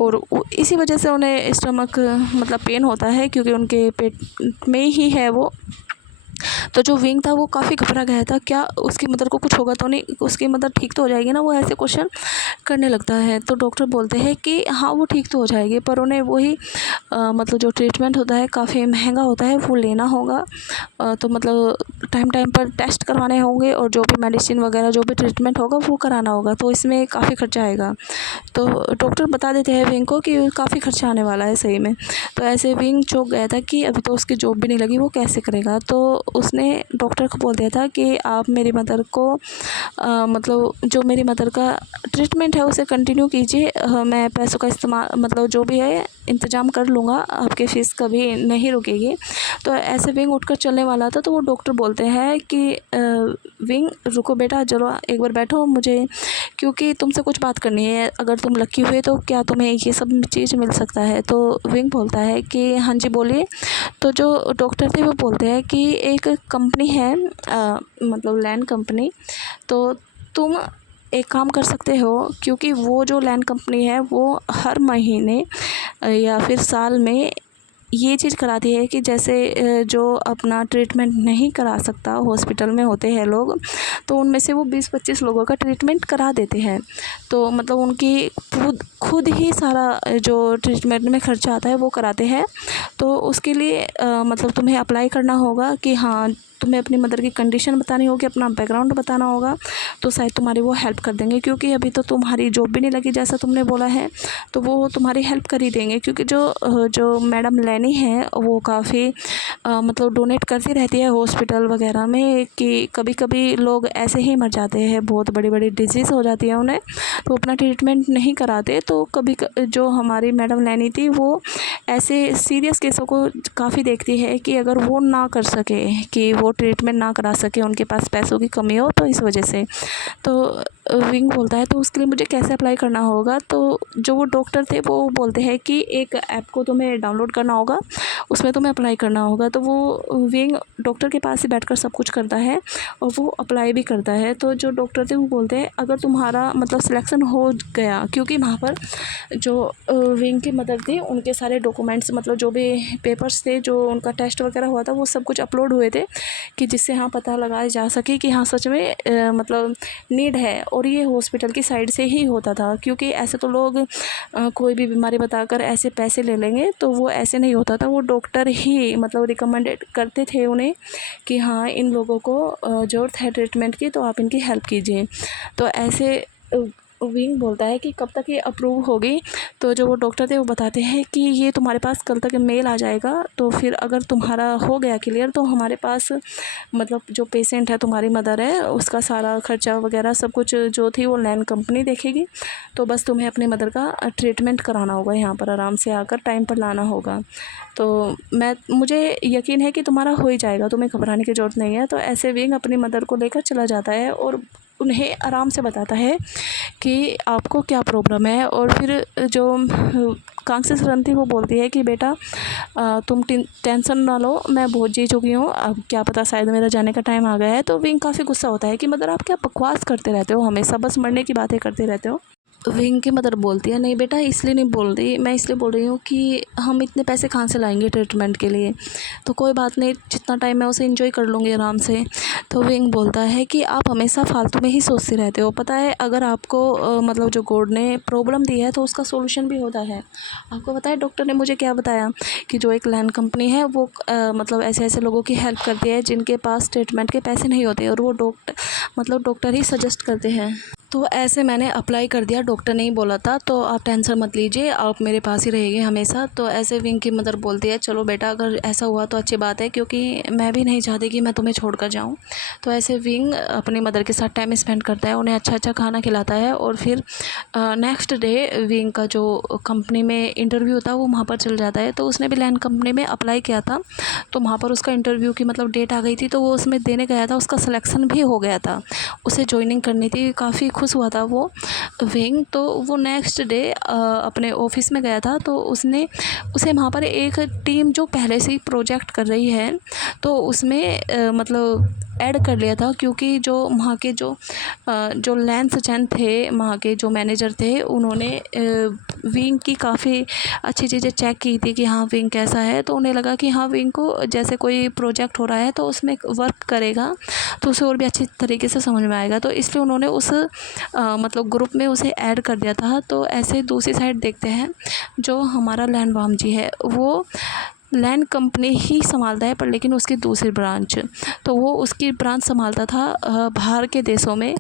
और इसी वजह से उन्हें स्टमक मतलब पेन होता है क्योंकि उनके पेट में ही है वो। तो जो विंग था वो काफ़ी घबरा गया था, क्या उसकी मदर को कुछ होगा तो नहीं, उसकी मदर ठीक तो हो जाएगी ना, वो ऐसे क्वेश्चन करने लगता है। तो डॉक्टर बोलते हैं कि हाँ वो ठीक तो हो जाएगी, पर उन्हें वही मतलब जो ट्रीटमेंट होता है काफ़ी महंगा होता है, वो लेना होगा। तो मतलब टाइम टाइम पर टेस्ट करवाने होंगे और जो भी मेडिसिन वगैरह जो भी ट्रीटमेंट होगा वो कराना होगा, तो इसमें काफ़ी खर्चा आएगा। तो डॉक्टर बता देते हैं विंग को कि काफ़ी खर्चा आने वाला है सही में। तो ऐसे विंग चौंक गया था कि अभी तो उसकी जॉब भी नहीं लगी, वो कैसे करेगा। तो उसने डॉक्टर को बोल दिया था कि आप मेरी मदर को मतलब जो मेरी मदर का ट्रीटमेंट है उसे कंटिन्यू कीजिए, मैं पैसों का इस्तेमाल मतलब जो भी है इंतज़ाम कर लूँगा, आपकी फ़ीस कभी नहीं रुकेगी। तो ऐसे विंग उठकर चलने वाला था तो वो डॉक्टर बोलते हैं कि विंग रुको बेटा, चलो एक बार बैठो, मुझे क्योंकि तुमसे कुछ बात करनी है, अगर तुम लकी हुए तो क्या तुम्हें ये सब चीज़ मिल सकता है। तो विंग बोलता है कि हाँ जी बोलिए। तो जो डॉक्टर थे वो बोलते हैं कि एक कंपनी है मतलब लैंड कंपनी, तो तुम एक काम कर सकते हो, क्योंकि वो जो लैंड कंपनी है वो हर महीने या फिर साल में ये चीज़ कराती है कि जैसे जो अपना ट्रीटमेंट नहीं करा सकता, हॉस्पिटल में होते हैं लोग, तो उनमें से वो 20-25 लोगों का ट्रीटमेंट करा देते हैं। तो मतलब उनकी खुद ही सारा जो ट्रीटमेंट में खर्चा आता है वो कराते हैं। तो उसके लिए मतलब तुम्हें अप्लाई करना होगा कि हाँ तुम्हें अपनी मदर की कंडीशन बतानी होगी, अपना बैकग्राउंड बताना होगा, तो शायद तुम्हारी वो हेल्प कर देंगे, क्योंकि अभी तो तुम्हारी जॉब भी नहीं लगी जैसा तुमने बोला है, तो वो तुम्हारी हेल्प कर ही देंगे। क्योंकि जो मैडम लैनी है वो काफ़ी मतलब डोनेट करती रहती है हॉस्पिटल वगैरह में, कि कभी कभी लोग ऐसे ही मर जाते हैं, बहुत बड़ी बड़ी डिजीज़ हो जाती है उन्हें, तो अपना ट्रीटमेंट नहीं कराते। तो जो हमारी मैडम लैनी थी वो ऐसे सीरियस केसों को काफ़ी देखती है कि अगर वो ना कर सके, कि वो ट्रीटमेंट ना करा सके, उनके पास पैसों की कमी हो, तो इस वजह से। तो विंग बोलता है तो उसके लिए मुझे कैसे अप्लाई करना होगा। तो जो वो डॉक्टर थे वो बोलते हैं कि एक ऐप को तुम्हें डाउनलोड करना होगा, उसमें तुम्हें अप्लाई करना होगा। तो वो विंग डॉक्टर के पास ही बैठकर सब कुछ करता है और वो अप्लाई भी करता है। तो जो डॉक्टर थे वो बोलते हैं अगर तुम्हारा मतलब सिलेक्शन हो गया, क्योंकि वहाँ पर जो विंग की मदर थी उनके सारे डॉक्यूमेंट्स मतलब जो भी पेपर्स थे, जो उनका टेस्ट वगैरह हुआ था, वो सब कुछ अपलोड हुए थे, कि जिससे हाँ पता लगाया जा सके कि हाँ सच में मतलब नीड है। और ये हॉस्पिटल की साइड से ही होता था, क्योंकि ऐसे तो लोग कोई भी बीमारी बताकर ऐसे पैसे ले लेंगे, तो वो ऐसे नहीं होता था। वो डॉक्टर ही मतलब रिकमेंडेड करते थे उन्हें कि हाँ इन लोगों को ज़रूरत है ट्रीटमेंट की, तो आप इनकी हेल्प कीजिए। तो ऐसे विंग बोलता है कि कब तक ये अप्रूव होगी। तो जो वो डॉक्टर थे वो बताते हैं कि ये तुम्हारे पास कल तक मेल आ जाएगा, तो फिर अगर तुम्हारा हो गया क्लियर तो हमारे पास मतलब जो पेशेंट है तुम्हारी मदर है उसका सारा खर्चा वगैरह सब कुछ जो थी वो लैंड कंपनी देखेगी। तो बस तुम्हें अपनी मदर का ट्रीटमेंट कराना होगा, यहाँ पर आराम से आकर टाइम पर लाना होगा। तो मुझे यकीन है कि तुम्हारा हो ही जाएगा, तुम्हें घबराने की ज़रूरत नहीं है। तो ऐसे विंग अपनी मदर को लेकर चला जाता है और उन्हें आराम से बताता है कि आपको क्या प्रॉब्लम है। और फिर जो कांग्रेस रन थी वो बोलती है कि बेटा तुम टेंशन ना लो, मैं बहुत जी चुकी हूँ, अब क्या पता शायद मेरा जाने का टाइम आ गया है। तो विंग काफ़ी गुस्सा होता है कि मदर आप क्या बकवास करते रहते हो, हमेशा बस मरने की बातें करते रहते हो। विंग की मदर बोलती है नहीं बेटा इसलिए नहीं बोल रही, मैं इसलिए बोल रही हूँ कि हम इतने पैसे कहाँ से लाएंगे ट्रीटमेंट के लिए, तो कोई बात नहीं, जितना टाइम मैं उसे एंजॉय कर लूँगी आराम से। तो विंग बोलता है कि आप हमेशा फालतू में ही सोचते रहते हो, पता है अगर आपको मतलब जो गॉड ने प्रॉब्लम दी है तो उसका सोल्यूशन भी होता है। आपको पता है डॉक्टर ने मुझे क्या बताया कि जो एक लैंड कंपनी है वो मतलब ऐसे ऐसे लोगों की हेल्प करती है जिनके पास ट्रीटमेंट के पैसे नहीं होते, और वो डॉक्टर ही सजेस्ट करते हैं। तो ऐसे मैंने अप्लाई कर दिया, डॉक्टर ने ही बोला था, तो आप टेंशन मत लीजिए, आप मेरे पास ही रहेंगे हमेशा। तो ऐसे विंग की मदर बोलती है चलो बेटा अगर ऐसा हुआ तो अच्छी बात है, क्योंकि मैं भी नहीं चाहती कि मैं तुम्हें छोड़कर जाऊं। तो ऐसे विंग अपनी मदर के साथ टाइम स्पेंड करता है, उन्हें अच्छा अच्छा खाना खिलाता है। और फिर नेक्स्ट डे विंग का जो कंपनी में इंटरव्यू था वो वहाँ पर चल जाता है। तो उसने भी लैंड कंपनी में अप्लाई किया था, तो वहाँ पर उसका इंटरव्यू की मतलब डेट आ गई थी, तो वो उसमें देने गया था, उसका सिलेक्शन भी हो गया था, उसे ज्वाइनिंग करनी थी। काफ़ी खुश हुआ था वो विंग। तो वो नेक्स्ट डे अपने ऑफिस में गया था, तो उसे वहाँ पर एक टीम जो पहले से ही प्रोजेक्ट कर रही है तो उसमें मतलब ऐड कर लिया था, क्योंकि जो वहाँ के जो लैंस चैन थे, वहाँ के जो मैनेजर थे, उन्होंने विंग की काफ़ी अच्छी चीज़ें चेक की थी कि हाँ विंग कैसा है। तो उन्हें लगा कि हाँ विंग को जैसे कोई प्रोजेक्ट हो रहा है तो उसमें वर्क करेगा तो उसे और भी अच्छी तरीके से समझ में आएगा, तो इसलिए उन्होंने उस मतलब ग्रुप में उसे ऐड कर दिया था। तो ऐसे दूसरी साइड देखते हैं, जो हमारा लैंडवाम जी है वो लैंड कंपनी ही संभालता है, पर लेकिन उसकी दूसरी ब्रांच, तो वो उसकी ब्रांच संभालता था बाहर के देशों में,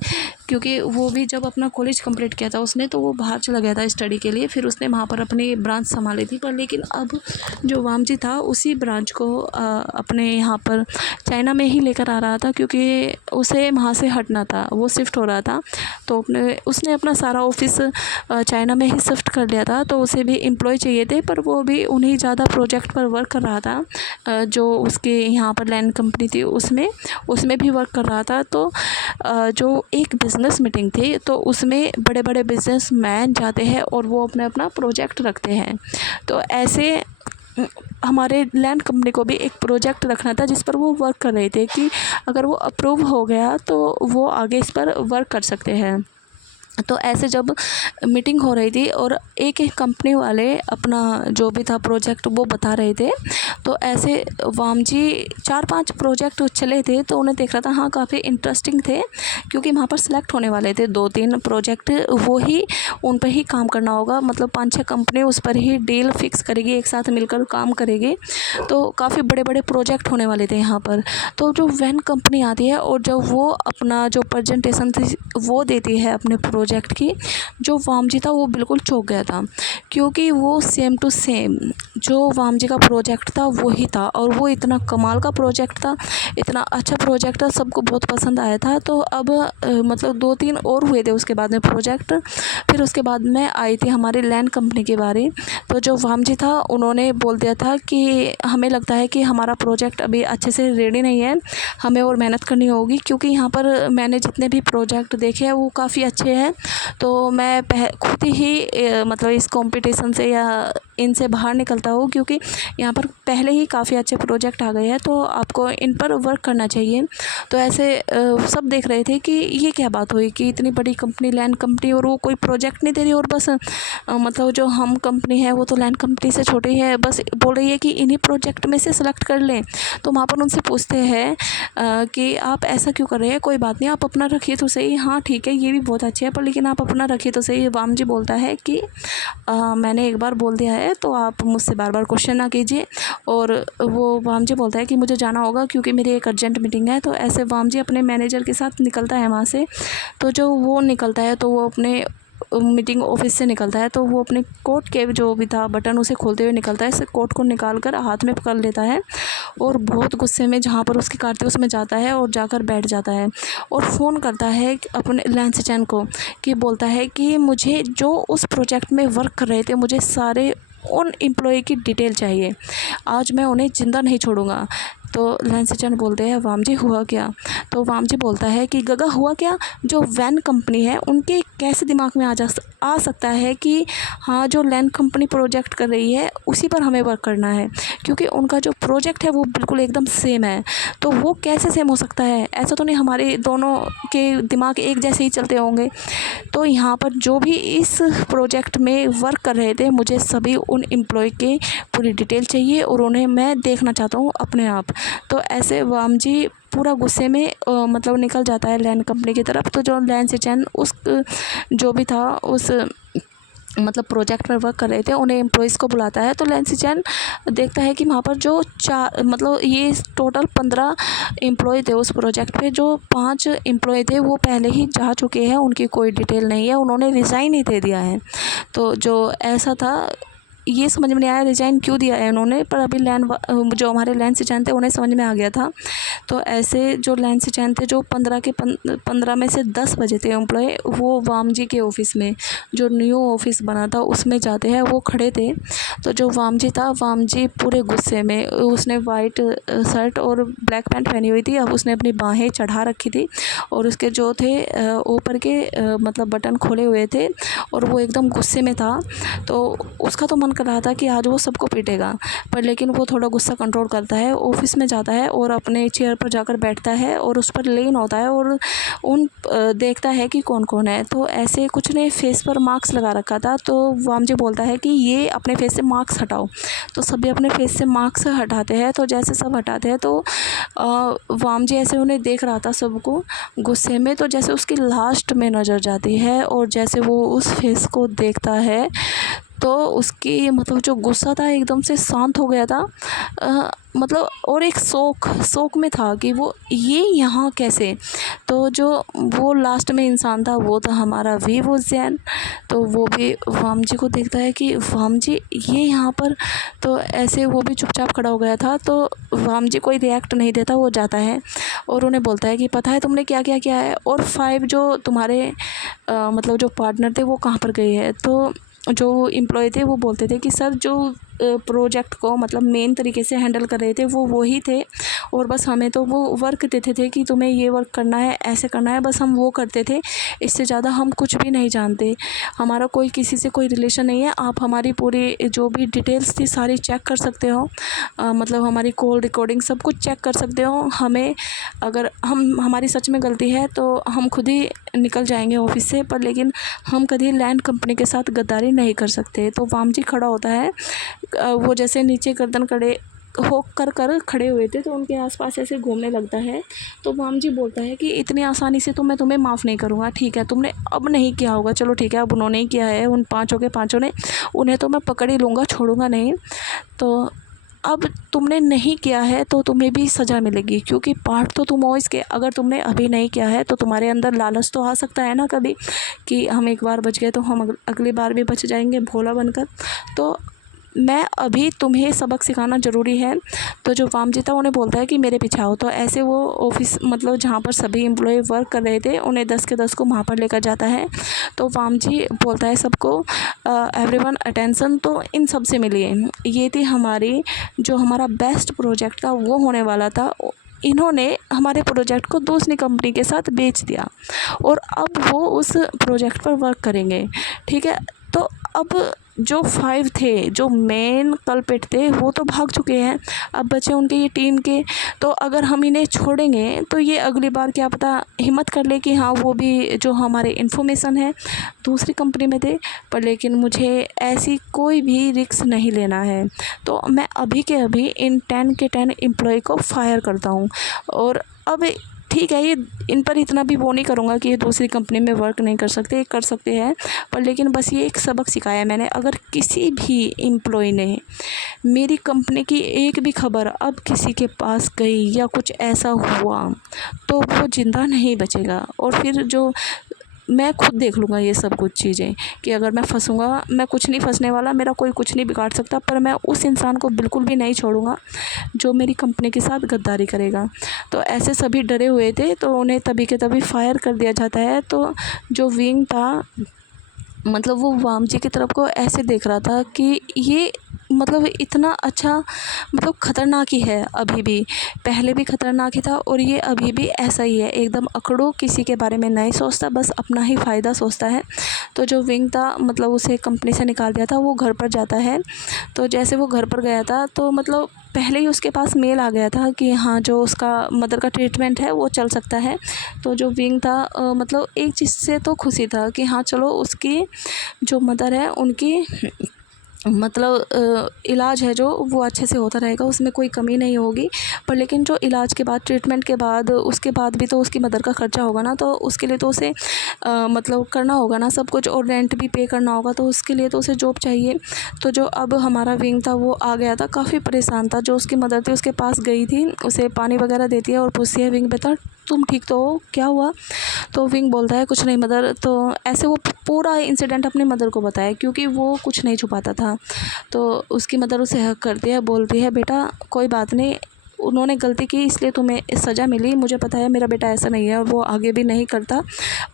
क्योंकि वो भी जब अपना कॉलेज कंप्लीट किया था उसने, तो वो बाहर चला गया था स्टडी के लिए, फिर उसने वहाँ पर अपनी ब्रांच संभाली थी। पर लेकिन अब जो वामजी था उसी ब्रांच को अपने यहाँ पर चाइना में ही लेकर आ रहा था, क्योंकि उसे वहाँ से हटना था, वो शिफ्ट हो रहा था। तो उसने अपना सारा ऑफिस चाइना में ही शिफ्ट कर लिया था। तो उसे भी एम्प्लॉय चाहिए थे, पर वो भी उन्हीं ज़्यादा प्रोजेक्ट पर वर्क कर रहा था जो उसके यहाँ पर लैंड कंपनी थी उसमें भी वर्क कर रहा था। तो जो एक बिज़नेस मीटिंग थी, तो उसमें बड़े बड़े बिजनेसमैन जाते हैं और वो अपना अपना प्रोजेक्ट रखते हैं। तो ऐसे हमारे लैंड कंपनी को भी एक प्रोजेक्ट रखना था जिस पर वो वर्क कर रहे थे, कि अगर वो अप्रूव हो गया तो वो आगे इस पर वर्क कर सकते हैं। तो ऐसे जब मीटिंग हो रही थी और एक एक कंपनी वाले अपना जो भी था प्रोजेक्ट वो बता रहे थे, तो ऐसे वामजी 4-5 प्रोजेक्ट चले थे, तो उन्हें देख रहा था हाँ काफ़ी इंटरेस्टिंग थे, क्योंकि वहाँ पर सिलेक्ट होने वाले थे 2-3 प्रोजेक्ट, वो ही उन पर ही काम करना होगा, मतलब 5-6 कंपनी उस पर ही डील फिक्स करेगी, एक साथ मिलकर काम करेगी। तो काफ़ी बड़े बड़े प्रोजेक्ट होने वाले थे यहाँ पर। तो जो वैन कंपनी आती है और जब वो अपना जो प्रेजेंटेशन थी वो देती है अपने प्रोजेक्ट की, जो वामजी था वो बिल्कुल चौंक गया था, क्योंकि वो सेम टू सेम जो वामजी का प्रोजेक्ट था वही था, और वो इतना कमाल का प्रोजेक्ट था, इतना अच्छा प्रोजेक्ट था, सबको बहुत पसंद आया था। तो अब मतलब 2-3 और हुए थे उसके बाद में प्रोजेक्ट, फिर उसके बाद में आई थी हमारी लैंड कंपनी की बारी। तो जो वामजी था उन्होंने बोल दिया था कि हमें लगता है कि हमारा प्रोजेक्ट अभी अच्छे से रेडी नहीं है, हमें और मेहनत करनी होगी, क्योंकि यहाँ पर मैंने जितने भी प्रोजेक्ट देखे हैं वो काफ़ी अच्छे हैं। तो मैं खुद ही मतलब इस कंपटीशन से या इनसे बाहर निकलता हूँ, क्योंकि यहाँ पर पहले ही काफ़ी अच्छे प्रोजेक्ट आ गए हैं, तो आपको इन पर वर्क करना चाहिए। तो ऐसे सब देख रहे थे कि ये क्या बात हुई कि इतनी बड़ी कंपनी लैंड कंपनी और वो कोई प्रोजेक्ट नहीं दे रही, और बस मतलब जो हम कंपनी है वो तो लैंड कंपनी से छोटी है, बस बोल रही है कि इन्हीं प्रोजेक्ट में से सेलेक्ट कर लें। तो वहाँ पर उनसे पूछते हैं कि आप ऐसा क्यों कर रहे हैं, कोई बात नहीं आप अपना रखिए तो सही, हाँ ठीक है ये भी बहुत अच्छे है, पर लेकिन आप अपना रखिए तो सही। वाम जी बोलता है कि मैंने एक बार बोल दिया है तो आप मुझसे बार बार क्वेश्चन ना कीजिए। और वो वाम जी बोलता है कि मुझे जाना होगा क्योंकि मेरी एक अर्जेंट मीटिंग है। तो ऐसे वाम जी अपने मैनेजर के साथ निकलता है वहाँ से। तो जो वो निकलता है तो वो अपने मीटिंग ऑफिस से निकलता है तो वो अपने कोट के जो भी था बटन उसे खोलते हुए निकलता है। इसे कोट को निकाल कर हाथ में पकड़ लेता है और बहुत गुस्से में जहाँ पर उसकी कार थी उसमें जाता है और जाकर बैठ जाता है और फ़ोन करता है अपने लैंस चैन को, कि बोलता है कि मुझे जो उस प्रोजेक्ट में वर्क कर रहे थे मुझे सारे उन एम्प्लॉय की डिटेल चाहिए, आज मैं उन्हें ज़िंदा नहीं छोड़ूंगा। तो लैंस चैन बोलते हैं वाम जी हुआ क्या? तो वाम जी बोलता है कि गगा हुआ क्या, जो वैन कंपनी है उनके कैसे दिमाग में आ सकता है कि हाँ जो लैन कंपनी प्रोजेक्ट कर रही है उसी पर हमें वर्क करना है, क्योंकि उनका जो प्रोजेक्ट है वो बिल्कुल एकदम सेम है। तो वो कैसे सेम हो सकता है? ऐसा तो नहीं हमारे दोनों के दिमाग एक जैसे ही चलते होंगे। तो यहाँ पर जो भी इस प्रोजेक्ट में वर्क कर रहे थे मुझे सभी उन एम्प्लॉय के पूरी डिटेल चाहिए और उन्हें मैं देखना चाहता हूँ अपने आप। तो ऐसे वाम जी पूरा गुस्से में मतलब निकल जाता है लैंड कंपनी की तरफ। तो जो लैंस चैन उस जो भी था उस मतलब प्रोजेक्ट पर वर्क कर रहे थे उन्हें एम्प्लॉयज़ को बुलाता है। तो लैंस चैन देखता है कि वहाँ पर जो चार मतलब ये टोटल 15 एम्प्लॉय थे उस प्रोजेक्ट पे, जो 5 एम्प्लॉय थे वो पहले ही जा चुके हैं, उनकी कोई डिटेल नहीं है, उन्होंने रिज़ाइन ही दे दिया है। तो जो ऐसा था ये समझ में नहीं आया रिज़ाइन क्यों दिया है उन्होंने, पर अभी जो हमारे लैंस चैन थे उन्हें समझ में आ गया था। तो ऐसे जो लैंस चैन थे जो 15 में से 10 बजे थे एम्प्लॉय, वो वाम जी के ऑफ़िस में जो न्यू ऑफ़िस बना था उसमें जाते हैं, वो खड़े थे। तो जो वाम जी था, वाम जी पूरे गुस्से में, उसने वाइट शर्ट और ब्लैक पैंट पहनी हुई थी। अब उसने अपनी बाहें चढ़ा रखी थी और उसके जो थे ऊपर के मतलब बटन खोले हुए थे और वो एकदम गुस्से में था। तो उसका तो मन कर रहा था कि आज वो सबको पीटेगा, पर लेकिन वो थोड़ा गुस्सा कंट्रोल करता है, ऑफिस में जाता है और अपने चेयर पर जाकर बैठता है और उस पर लेन होता है और देखता है कि कौन कौन है। तो ऐसे कुछ ने फेस पर मास्क लगा रखा था। तो वाम जी बोलता है कि ये अपने फेस से मास्क हटाओ। तो सभी अपने फेस से मास्क हटाते हैं। तो जैसे सब हटाते हैं तो वाम जी ऐसे उन्हें देख रहा था सबको गुस्से में। तो जैसे उसकी लास्ट में नज़र जाती है और जैसे वो उस फेस को देखता है तो उसकी मतलब जो गुस्सा था एकदम से शांत हो गया था। मतलब और एक शौक में था कि वो ये यहाँ कैसे। तो जो वो लास्ट में इंसान था वो था हमारा वी वो जैन। तो वो भी वाम जी को देखता है कि वाम जी ये यहाँ पर। तो ऐसे वो भी चुपचाप खड़ा हो गया था। तो वाम जी कोई रिएक्ट नहीं देता, वो जाता है और उन्हें बोलता है कि पता है तुमने क्या क्या किया है, और 5 जो तुम्हारे मतलब जो पार्टनर थे वो कहाँ पर गए हैं। तो जो एम्प्लॉय थे वो बोलते थे कि सर जो प्रोजेक्ट को मतलब मेन तरीके से हैंडल कर रहे थे वो ही थे, और बस हमें तो वो वर्क देते थे कि तुम्हें ये वर्क करना है, ऐसे करना है, बस हम वो करते थे, इससे ज़्यादा हम कुछ भी नहीं जानते, हमारा कोई किसी से कोई रिलेशन नहीं है। आप हमारी पूरी जो भी डिटेल्स थी सारी चेक कर सकते हो, मतलब हमारी कॉल रिकॉर्डिंग सब कुछ चेक कर सकते हो। हमें अगर हमारी सच में गलती है तो हम खुद ही निकल जाएंगे ऑफिस से, पर लेकिन हम कभी लैंड कंपनी के साथ गद्दारी नहीं कर सकते। तो वाम जी खड़ा होता है, वो जैसे नीचे गर्दन कर खड़े हुए थे तो उनके आसपास ऐसे घूमने लगता है। तो वाम जी बोलता है कि इतनी आसानी से तो मैं तुम्हें माफ़ नहीं करूँगा, ठीक है तुमने अब नहीं किया होगा, चलो ठीक है अब उन्होंने ही किया है, उन 5 के 5 ने, उन्हें तो मैं पकड़ ही लूँगा, छोड़ूंगा नहीं। तो अब तुमने नहीं किया है तो तुम्हें भी सज़ा मिलेगी, क्योंकि पार्ट तो तुम हो इसके। अगर तुमने अभी नहीं किया है तो तुम्हारे अंदर लालच तो आ सकता है ना कभी, कि हम एक बार बच गए तो हम अगली बार भी बच जाएंगे भोला बनकर। तो मैं अभी तुम्हें सबक सिखाना ज़रूरी है। तो जो वाम जी था उन्हें बोलता है कि मेरे पीछे आओ। तो ऐसे वो ऑफिस मतलब जहाँ पर सभी एम्प्लॉय वर्क कर रहे थे उन्हें 10 के 10 को वहाँ पर लेकर जाता है। तो वाम जी बोलता है सबको एवरीवन अटेंशन। तो इन सब से मिलिए, ये थी हमारी जो हमारा बेस्ट प्रोजेक्ट था वो होने वाला था, इन्होंने हमारे प्रोजेक्ट को दूसरी कंपनी के साथ बेच दिया और अब वो उस प्रोजेक्ट पर वर्क करेंगे, ठीक है। तो अब जो 5 थे जो मेन कल्प्रिट थे वो तो भाग चुके हैं, अब बचे उनके ये टीम के। तो अगर हम इन्हें छोड़ेंगे तो ये अगली बार क्या पता हिम्मत कर ले कि हाँ वो भी जो हमारे इन्फॉर्मेशन है दूसरी कंपनी में थे, पर लेकिन मुझे ऐसी कोई भी रिस्क नहीं लेना है। तो मैं अभी के अभी इन 10 के 10 एम्प्लॉय को फायर करता हूँ। और अब ठीक है, ये इन पर इतना भी वो नहीं करूँगा कि ये दूसरी कंपनी में वर्क नहीं कर सकते, कर सकते हैं, पर लेकिन बस ये एक सबक सिखाया मैंने। अगर किसी भी एम्प्लॉय ने मेरी कंपनी की एक भी खबर अब किसी के पास गई या कुछ ऐसा हुआ तो वो ज़िंदा नहीं बचेगा। और फिर जो मैं खुद देख लूँगा ये सब कुछ चीज़ें कि अगर मैं फंसूँगा, मैं कुछ नहीं फंसने वाला, मेरा कोई कुछ नहीं बिगाड़ सकता, पर मैं उस इंसान को बिल्कुल भी नहीं छोड़ूंगा जो मेरी कंपनी के साथ गद्दारी करेगा। तो ऐसे सभी डरे हुए थे, तो उन्हें तभी के तभी फायर कर दिया जाता है। तो जो विंग था, मतलब वो वाम जी की तरफ को ऐसे देख रहा था कि ये मतलब इतना अच्छा, मतलब ख़तरनाक ही है अभी भी, पहले भी ख़तरनाक ही था और ये अभी भी ऐसा ही है, एकदम अकड़ो, किसी के बारे में नहीं सोचता, बस अपना ही फ़ायदा सोचता है। तो जो विंग था, मतलब उसे कंपनी से निकाल दिया था, वो घर पर जाता है। तो जैसे वो घर पर गया था तो मतलब पहले ही उसके पास मेल आ गया था कि हाँ, जो उसका मदर का ट्रीटमेंट है वो चल सकता है। तो जो विंग था मतलब एक चीज़ से तो खुशी था कि हाँ चलो, उसकी जो मदर है उनकी मतलब इलाज है जो वो अच्छे से होता रहेगा, उसमें कोई कमी नहीं होगी। पर लेकिन जो इलाज के बाद, ट्रीटमेंट के बाद, उसके बाद भी तो उसकी मदर का ख़र्चा होगा ना, तो उसके लिए तो उसे मतलब करना होगा ना सब कुछ, और रेंट भी पे करना होगा, तो उसके लिए तो उसे जॉब चाहिए। तो जो अब हमारा विंग था वो आ गया था, काफ़ी परेशान था। जो उसकी मदर थी उसके पास गई थी, उसे पानी वगैरह देती है और पूछती है विंग बेटा तुम ठीक तो हो, क्या हुआ? तो विंग बोलता है कुछ नहीं मदर। तो ऐसे वो पूरा इंसिडेंट अपनी मदर को बताया, क्योंकि वो कुछ नहीं छुपाता था। तो उसकी मदर उसे हक करती है, बोलती है बेटा कोई बात नहीं, उन्होंने गलती की इसलिए तुम्हें सज़ा मिली, मुझे पता है मेरा बेटा ऐसा नहीं है और वो आगे भी नहीं करता।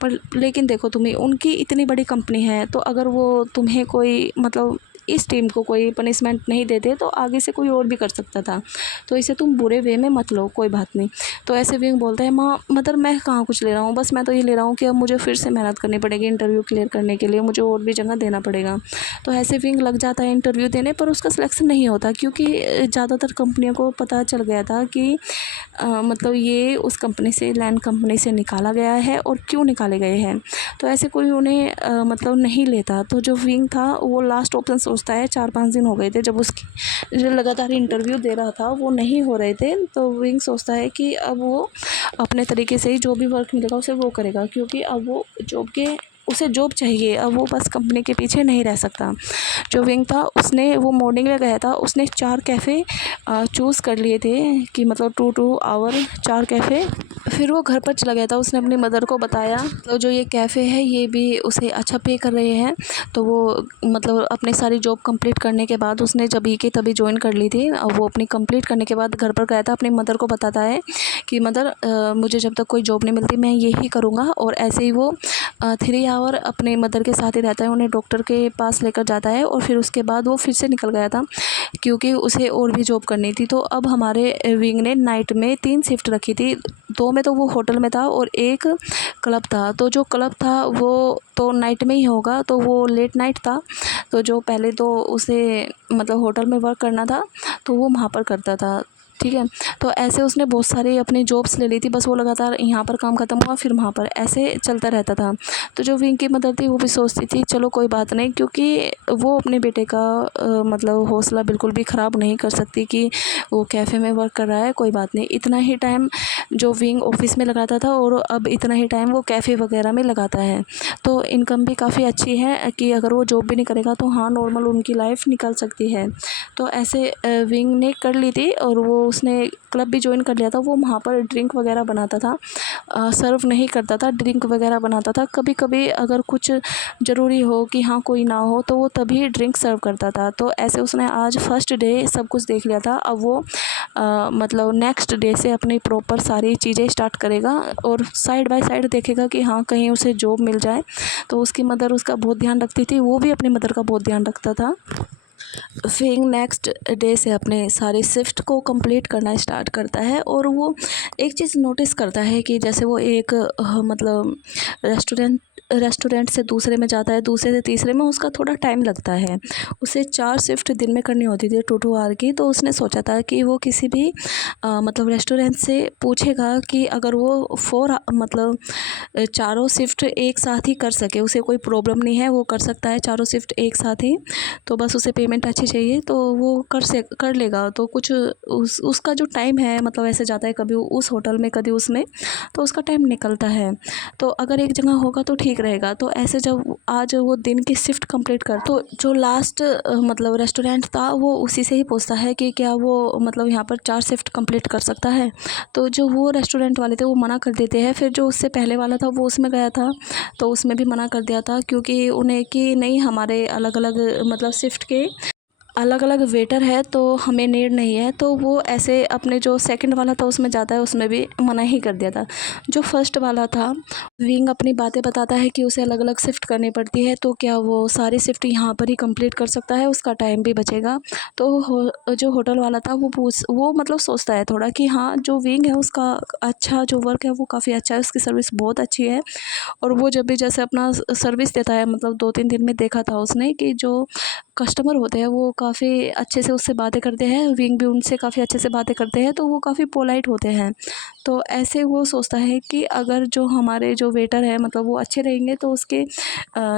पर लेकिन देखो, तुम्हें उनकी इतनी बड़ी कंपनी है, तो अगर वो तुम्हें कोई मतलब इस टीम को कोई पनिशमेंट नहीं देते तो आगे से कोई और भी कर सकता था, तो इसे तुम बुरे वे में मत लो, कोई बात नहीं। तो ऐसे विंग बोलता है माँ मदर मैं कहाँ कुछ ले रहा हूँ, बस मैं तो ये ले रहा हूँ कि अब मुझे फिर से मेहनत करनी पड़ेगी इंटरव्यू क्लियर करने के लिए, मुझे और भी जगह देना पड़ेगा। तो ऐसे विंग लग जाता है इंटरव्यू देने, पर उसका सिलेक्शन नहीं होता, क्योंकि ज़्यादातर कंपनियों को पता चल गया था कि मतलब ये उस कंपनी से, लैंड कंपनी से निकाला गया है और क्यों निकाले गए हैं। तो ऐसे कोई उन्हें मतलब नहीं लेता। तो जो विंग था वो लास्ट ऑप्शन सोचता है, 4-5 दिन हो गए थे जब उसकी जो लगातार इंटरव्यू दे रहा था वो नहीं हो रहे थे, तो विंग सोचता है कि अब वो अपने तरीके से ही जो भी वर्क मिलेगा उसे वो करेगा, क्योंकि अब वो उसे जॉब चाहिए, अब वो बस कंपनी के पीछे नहीं रह सकता। जो विंग था उसने, वो मॉर्निंग में गया था, उसने 4 कैफ़े चूज़ कर लिए थे कि मतलब 2 आवर 4 कैफ़े। फिर वो घर पर चला गया था, उसने अपनी मदर को बताया। तो जो ये कैफ़े है ये भी उसे अच्छा पे कर रहे हैं। तो वो मतलब अपनी सारी जॉब कंप्लीट करने के बाद उसने जभी के तभी ज्वाइन कर ली थी। और वो अपनी कंप्लीट करने के बाद घर पर गया था, अपनी मदर को बताता है कि मदर मुझे जब तक कोई जॉब नहीं मिलती मैं यही करूँगा। और ऐसे ही वो 3 आवर अपने मदर के साथ ही रहता है, उन्हें डॉक्टर के पास लेकर जाता है और फिर उसके बाद वो फिर से निकल गया था, क्योंकि उसे और भी जॉब करनी थी। तो अब हमारे विंग ने नाइट में 3 शिफ्ट रखी थी, 2 में तो वो होटल में था और 1 क्लब था। तो जो क्लब था वो तो नाइट में ही होगा, तो वो लेट नाइट था। तो जो पहले तो उसे मतलब होटल में वर्क करना था तो वो वहाँ पर करता था, ठीक है। तो ऐसे उसने बहुत सारी अपनी जॉब्स ले ली थी, बस वो लगातार यहाँ पर काम ख़त्म हुआ फिर वहाँ पर, ऐसे चलता रहता था। तो जो विंग की मदर थी वो भी सोचती थी चलो कोई बात नहीं, क्योंकि वो अपने बेटे का मतलब हौसला बिल्कुल भी ख़राब नहीं कर सकती कि वो कैफ़े में वर्क कर रहा है, कोई बात नहीं। इतना ही टाइम जो विंग ऑफिस में लगाता था और अब इतना ही टाइम वो कैफ़े वगैरह में लगाता है। तो इनकम भी काफ़ी अच्छी है कि अगर वो जॉब भी नहीं करेगा तो हाँ, नॉर्मल उनकी लाइफ निकल सकती है। तो ऐसे विंग ने कर ली थी और वो उसने क्लब भी ज्वाइन कर लिया था। वो वहाँ पर ड्रिंक वगैरह बनाता था, सर्व नहीं करता था, ड्रिंक वगैरह बनाता था। कभी कभी अगर कुछ ज़रूरी हो कि हाँ कोई ना हो तो वो तभी ड्रिंक सर्व करता था। तो ऐसे उसने आज फर्स्ट डे सब कुछ देख लिया था। अब वो मतलब नेक्स्ट डे से अपनी प्रॉपर सारी चीज़ें स्टार्ट करेगा और साइड बाय साइड देखेगा कि हाँ कहीं उसे जॉब मिल जाए। तो उसकी मदर उसका बहुत ध्यान रखती थी, वो भी अपनी मदर का बहुत ध्यान रखता था। फिर नेक्स्ट डे से अपने सारे शिफ्ट को कंप्लीट करना स्टार्ट करता है और वो एक चीज़ नोटिस करता है कि जैसे वो एक मतलब रेस्टोरेंट रेस्टोरेंट से दूसरे में जाता है, दूसरे से तीसरे में उसका थोड़ा टाइम लगता है। उसे 4 शिफ्ट दिन में करनी होती थी 2 2 आवर की। तो उसने सोचा था कि वो किसी भी मतलब रेस्टोरेंट से पूछेगा कि अगर वो 4 मतलब चारों शिफ्ट एक साथ ही कर सके, उसे कोई प्रॉब्लम नहीं है, वो कर सकता है चारों शिफ्ट एक साथ ही। तो बस उसे पेमेंट अच्छी चाहिए तो वो कर लेगा। तो कुछ उसका जो टाइम है मतलब ऐसे जाता है कभी उस होटल में कभी उसमें, तो उसका टाइम निकलता है। तो अगर एक जगह होगा तो ठीक रहेगा। तो ऐसे जब आज वो दिन की शिफ्ट कंप्लीट कर, तो जो लास्ट मतलब रेस्टोरेंट था वो उसी से ही पूछता है कि क्या वो मतलब यहाँ पर 4 शिफ्ट कंप्लीट कर सकता है। तो जो वो रेस्टोरेंट वाले थे वो मना कर देते हैं। फिर जो उससे पहले वाला था वो उसमें गया था तो उसमें भी मना कर दिया था, क्योंकि उन्हें कि नहीं हमारे अलग अलग मतलब शिफ्ट के अलग अलग वेटर है तो हमें नीड नहीं है। तो वो ऐसे अपने जो सेकंड वाला था उसमें जाता है, उसमें भी मना ही कर दिया था। जो फर्स्ट वाला था विंग अपनी बातें बताता है कि उसे अलग अलग शिफ्ट करनी पड़ती है, तो क्या वो सारी शिफ्ट यहाँ पर ही कंप्लीट कर सकता है, उसका टाइम भी बचेगा। तो जो होटल वाला था वो मतलब सोचता है थोड़ा कि हाँ जो विंग है उसका अच्छा जो वर्क है वो काफ़ी अच्छा है, उसकी सर्विस बहुत अच्छी है। और वो जब भी जैसे अपना सर्विस देता है मतलब 2 3 दिन में देखा था उसने कि जो कस्टमर होते हैं वो काफ़ी अच्छे से उससे बातें करते हैं, विंग भी उनसे काफ़ी अच्छे से बातें करते हैं, तो वो काफ़ी पोलाइट होते हैं। तो ऐसे वो सोचता है कि अगर जो हमारे जो वेटर है मतलब वो अच्छे रहेंगे तो उसके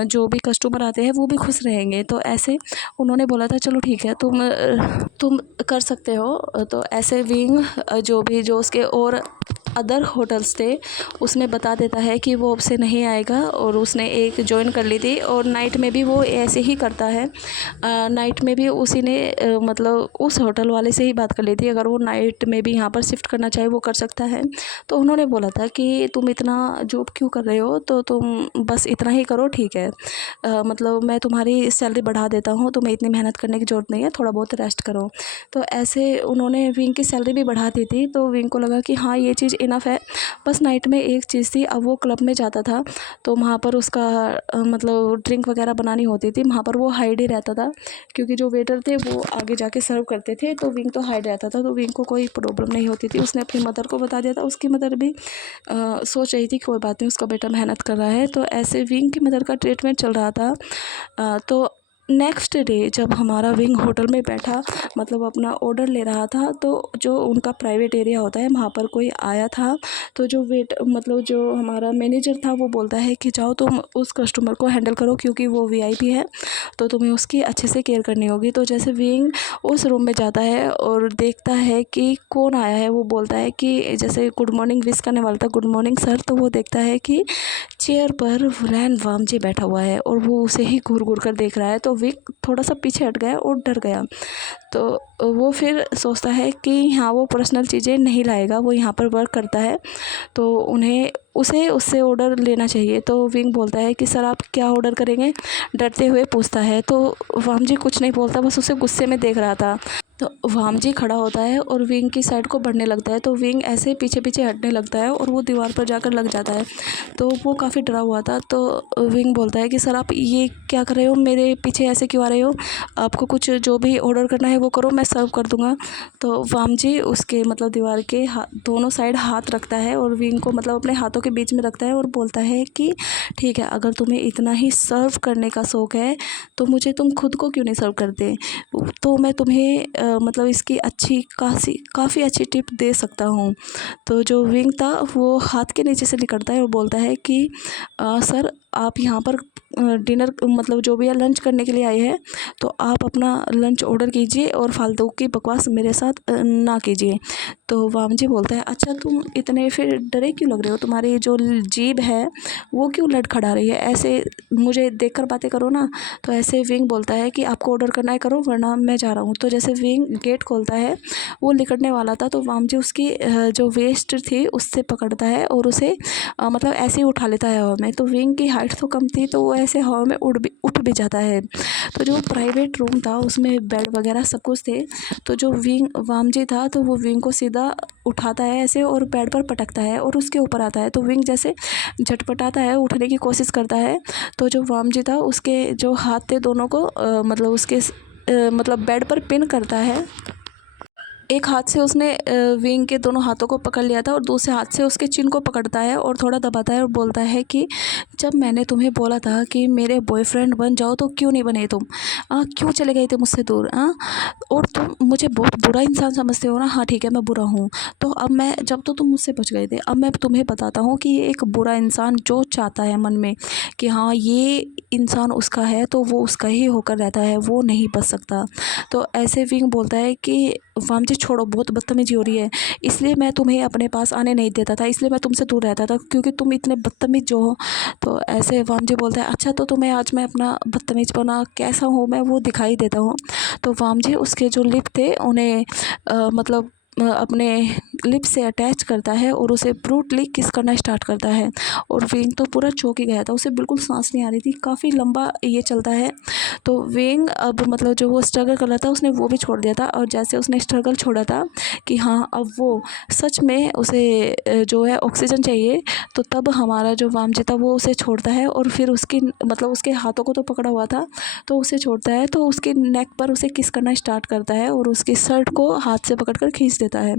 जो भी कस्टमर आते हैं वो भी खुश रहेंगे। तो ऐसे उन्होंने बोला था चलो ठीक है तुम कर सकते हो। तो ऐसे विंग जो उसके और अदर होटल्स थे उसमें बता देता है कि वो अब से नहीं आएगा। और उसने एक जॉइन कर ली थी और नाइट में भी वो ऐसे ही करता है। नाइट में भी उसी ने मतलब उस होटल वाले से ही बात कर ली थी, अगर वो नाइट में भी यहाँ पर शिफ्ट करना चाहे वो कर सकता है। तो उन्होंने बोला था कि तुम इतना जॉब क्यों कर रहे हो, तो तुम बस इतना ही करो ठीक है। मतलब मैं तुम्हारी सैलरी बढ़ा देता हूँ, तुम्हें इतनी मेहनत करने की ज़रूरत नहीं है, थोड़ा बहुत रेस्ट करो। तो ऐसे उन्होंने विंग की सैलरी भी बढ़ा दी थी। तो विंग को लगा कि हाँ ये चीज़ इनफ है। बस नाइट में एक चीज़ थी, अब वो क्लब में जाता था तो वहाँ पर उसका मतलब ड्रिंक वगैरह बनानी होती थी, वहाँ पर वो हाइड ही रहता था, क्योंकि जो वेटर थे वो आगे जाके सर्व करते थे। तो विंग तो हाइड रहता था, तो विंग को कोई प्रॉब्लम नहीं होती थी। उसने अपनी मदर को बता दिया था, उसकी मदर भी सोच रही थी कोई बात नहीं उसका बेटा मेहनत कर रहा है। तो ऐसे विंग की मदर का ट्रीटमेंट चल रहा था। तो नेक्स्ट डे जब हमारा विंग होटल में बैठा मतलब अपना ऑर्डर ले रहा था, तो जो उनका प्राइवेट एरिया होता है वहाँ पर कोई आया था। तो जो मतलब जो हमारा मैनेजर था वो बोलता है कि जाओ तुम उस कस्टमर को हैंडल करो, क्योंकि वो वीआईपी है तो तुम्हें उसकी अच्छे से केयर करनी होगी। तो जैसे विंग उस रूम में जाता है और देखता है कि कौन आया है, वो बोलता है कि जैसे गुड मॉर्निंग विश करने वाला था, गुड मॉर्निंग सर। तो वो देखता है कि चेयर पर वुलैन वामजी बैठा हुआ है और वो उसे ही घूर घूर कर देख रहा है। तो विक थोड़ा सा पीछे हट गया और डर गया। तो वो फिर सोचता है कि हाँ वो पर्सनल चीज़ें नहीं लाएगा, वो यहाँ पर वर्क करता है तो उसे उससे ऑर्डर लेना चाहिए। तो विंग बोलता है कि सर आप क्या ऑर्डर करेंगे, डरते हुए पूछता है। तो वामजी कुछ नहीं बोलता, बस उसे गुस्से में देख रहा था। तो वामजी खड़ा होता है और विंग की साइड को बढ़ने लगता है। तो विंग ऐसे पीछे पीछे हटने लगता है और वो दीवार पर जाकर लग जाता है। तो वो काफ़ी डरा हुआ था। तो विंग बोलता है कि सर आप ये क्या कर रहे हो, मेरे पीछे ऐसे क्यों आ रहे हो, आपको कुछ जो भी ऑर्डर करना है वो करो, मैं सर्व कर दूंगा। तो वामजी उसके मतलब दीवार के दोनों साइड हाथ रखता है और विंग को मतलब अपने हाथों के बीच में रखता है और बोलता है कि ठीक है, अगर तुम्हें इतना ही सर्व करने का शौक़ है तो मुझे तुम खुद को क्यों नहीं सर्व करते, तो मैं तुम्हें मतलब इसकी काफ़ी अच्छी टिप दे सकता हूँ। तो जो विंग था वो हाथ के नीचे से निकलता है और बोलता है कि सर आप यहाँ पर डिनर मतलब जो भी है लंच करने के लिए आए हैं, तो आप अपना लंच ऑर्डर कीजिए और फालतू की बकवास मेरे साथ ना कीजिए। तो वामजी बोलता है अच्छा तुम इतने फिर डरे क्यों लग रहे हो, तुम्हारी जो जीभ है वो क्यों लड़खड़ा रही है, ऐसे मुझे देखकर बातें करो ना। तो ऐसे विंग बोलता है कि आपको ऑर्डर करना है करो वरना मैं जा रहा हूँ। तो जैसे विंग गेट खोलता है वो निकलने वाला था, तो वामजी उसकी जो वेस्ट थी उससे पकड़ता है और उसे मतलब ऐसे ही उठा लेता है हवा में। तो विंग की हाइट तो कम थी तो वो ऐसे हवा में उठ भी जाता है। तो जो प्राइवेट रूम था उसमें बेड वगैरह सब कुछ थे। तो जो विंग वामजी था तो वो विंग को सीधा उठाता है ऐसे और बेड पर पटकता है और उसके ऊपर आता है। तो विंग जैसे झटपटाता है, उठने की कोशिश करता है। तो जो वामजी था उसके जो हाथ थे दोनों को मतलब उसके मतलब बेड पर पिन करता है। एक हाथ से उसने विंग के दोनों हाथों को पकड़ लिया था और दूसरे हाथ से उसके चिन को पकड़ता है और थोड़ा दबाता है और बोलता है कि जब मैंने तुम्हें बोला था कि मेरे बॉयफ्रेंड बन जाओ तो क्यों नहीं बने तुम? क्यों चले गए थे मुझसे दूर? और तुम मुझे बहुत बुरा इंसान समझते हो ना? हाँ ठीक है, मैं बुरा हूँ। तो अब मैं, जब तो तुम मुझसे बच गए थे, अब मैं तुम्हें बताता हूँ कि ये एक बुरा इंसान जो चाहता है मन में कि हाँ ये इंसान उसका है तो वो उसका ही होकर रहता है, वो नहीं बच सकता। तो ऐसे विंग बोलता है कि वामजी छोड़ो, बहुत बदतमीजी हो रही है, इसलिए मैं तुम्हें अपने पास आने नहीं देता था, इसलिए मैं तुमसे दूर रहता था क्योंकि तुम इतने बदतमीज जो हो। तो ऐसे वामजी बोलता है अच्छा तो तुम्हें आज मैं अपना बदतमीजपना कैसा हूँ मैं वो दिखाई देता हूँ। तो वामजी उसके जो लिप थे उन्हें मतलब अपने लिप से अटैच करता है और उसे ब्रूटली किस करना स्टार्ट करता है। और विंग तो पूरा चौंक ही गया था, उसे बिल्कुल सांस नहीं आ रही थी, काफ़ी लंबा ये चलता है। तो विंग अब मतलब जो वो स्ट्रगल कर रहा था उसने वो भी छोड़ दिया था, और जैसे उसने स्ट्रगल छोड़ा था कि हाँ अब वो सच में उसे जो है ऑक्सीजन चाहिए, तो तब हमारा जो वामजी था वो उसे छोड़ता है और फिर उसकी मतलब उसके हाथों को तो पकड़ा हुआ था तो उसे छोड़ता है, तो उसके नेक पर उसे किस करना स्टार्ट करता है और उसकी शर्ट को हाथ से पकड़कर खींच देता है।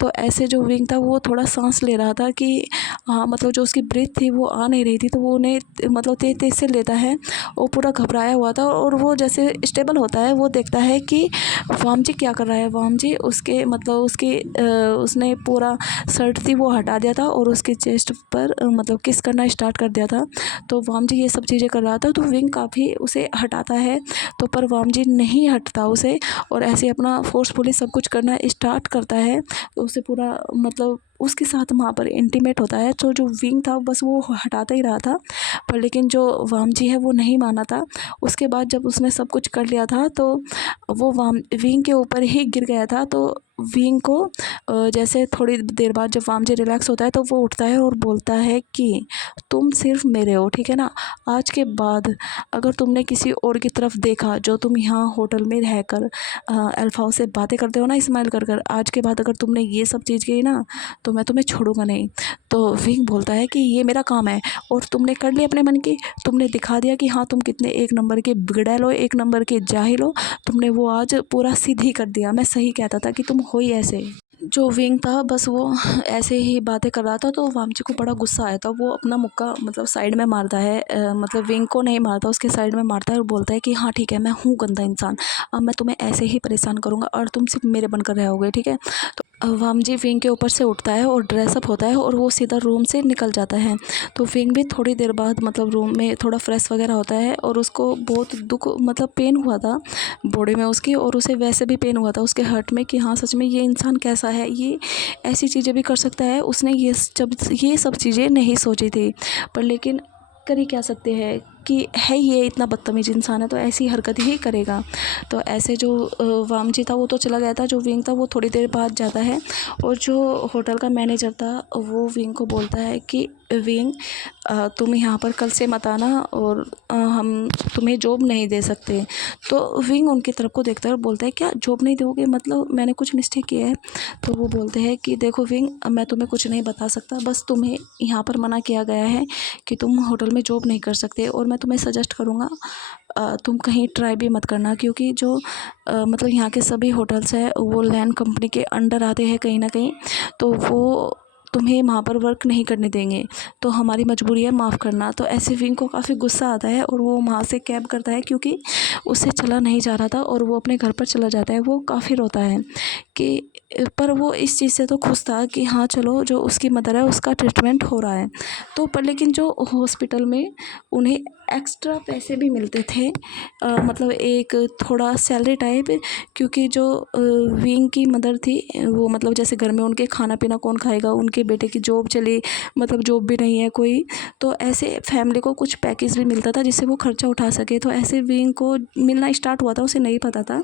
तो ऐसे जो विंग था वो थोड़ा सांस ले रहा था कि हाँ मतलब जो उसकी ब्रीथ थी वो आ नहीं रही थी, तो वो उन्हें मतलब तेज तेज से लेता है। वो पूरा घबराया हुआ था और वो जैसे स्टेबल होता है वो देखता है कि वामजी क्या कर रहा है। वामजी उसके मतलब उसकी उसने पूरा शर्ट थी वो हटा दिया था और उसके चेस्ट पर मतलब किस करना स्टार्ट कर दिया था। तो वामजी ये सब चीज़ें कर रहा था, तो विंग काफ़ी उसे हटाता है, तो पर वामजी नहीं हटता उसे और ऐसे अपना फोर्सफुली सब कुछ करना स्टार्ट करता है। तो उसे पूरा मतलब उसके साथ वहाँ पर इंटीमेट होता है, तो जो विंग था बस वो हटाता ही रहा था, पर लेकिन जो वामजी है वो नहीं माना था। उसके बाद जब उसने सब कुछ कर लिया था तो वो विंग के ऊपर ही गिर गया था। तो विंग को जैसे थोड़ी देर बाद जब वामजी रिलैक्स होता है तो वो उठता है और बोलता है कि तुम सिर्फ मेरे हो, ठीक है ना? आज के बाद अगर तुमने किसी और की तरफ देखा, जो तुम यहाँ होटल में रहकर अल्फाओं से बातें करते हो ना स्माइल कर कर, आज के बाद अगर तुमने ये सब चीज़ की ना तो मैं तुम्हें छोड़ूंगा नहीं। तो विंग बोलता है कि ये मेरा काम है और तुमने कर ली अपने मन की, तुमने दिखा दिया कि हाँ तुम कितने एक नंबर के बिगड़ैल हो, एक नंबर के जाहिल हो, तुमने वो आज पूरा सिद्ध ही कर दिया। मैं सही कहता था कि तुम हो ही ऐसे। जो विंग था बस वो ऐसे ही बातें कर रहा था, तो वामजी को बड़ा गुस्सा आया था। वो अपना मुक्का मतलब साइड में मारता है, मतलब विंग को नहीं मारता, उसके साइड में मारता है और बोलता है कि हाँ ठीक है मैं हूँ गंदा इंसान, अब मैं तुम्हें ऐसे ही परेशान करूँगा और तुम सिर्फ मेरे बनकर रहोगे, ठीक है? तो वामजी विंग के ऊपर से उठता है और ड्रेसअप होता है और वो सीधा रूम से निकल जाता है। तो विंग भी थोड़ी देर बाद मतलब रूम में थोड़ा फ्रेश वगैरह होता है और उसको बहुत दुख मतलब पेन हुआ था बॉडी में उसकी, और उसे वैसे भी पेन हुआ था उसके हर्ट में कि हाँ सच में ये इंसान कैसा है, ये ऐसी चीज़ें भी कर सकता है। उसने ये सब चीज़ें नहीं सोची थी, पर लेकिन कर ही क्या सकते हैं कि है ये इतना बदतमीज इंसान है तो ऐसी हरकत ही करेगा। तो ऐसे जो वामजी था वो तो चला गया था, जो विंग था वो थोड़ी देर बाद जाता है और जो होटल का मैनेजर था वो विंग को बोलता है कि विंग तुम यहाँ पर कल से मत आना और हम तुम्हें जॉब नहीं दे सकते। तो विंग उनकी तरफ को देखता है और बोलता है क्या जॉब नहीं दोगे, मतलब मैंने कुछ मिस्टेक किया है? तो वो बोलते हैं कि देखो विंग मैं तुम्हें कुछ नहीं बता सकता, बस तुम्हें यहाँ पर मना किया गया है कि तुम होटल में जॉब नहीं कर सकते, और मैं तुम्हें सजेस्ट करूँगा तुम कहीं ट्राई भी मत करना, क्योंकि जो मतलब यहाँ के सभी होटल्स हैं वो लैंड कंपनी के अंडर आते हैं कहीं ना कहीं, तो वो तुम्हें वहाँ पर वर्क नहीं करने देंगे, तो हमारी मजबूरी है, माफ़ करना। तो ऐसे विंग को काफ़ी गुस्सा आता है और वो वहाँ से कैब करता है क्योंकि उससे चला नहीं जा रहा था और वो अपने घर पर चला जाता है। वो काफ़ी रोता है कि पर वो इस चीज़ से तो खुश था कि हाँ चलो जो उसकी मदर है उसका ट्रीटमेंट हो रहा है। तो पर लेकिन जो हॉस्पिटल में उन्हें एक्स्ट्रा पैसे भी मिलते थे, मतलब एक थोड़ा सैलरी टाइप, क्योंकि जो विंग की मदर थी वो मतलब जैसे घर में उनके खाना पीना कौन खाएगा, उनके बेटे की जॉब चली मतलब जॉब भी नहीं है कोई, तो ऐसे फैमिली को कुछ पैकेज भी मिलता था जिससे वो खर्चा उठा सके। तो ऐसे विंग को मिलना स्टार्ट हुआ था, उसे नहीं पता था।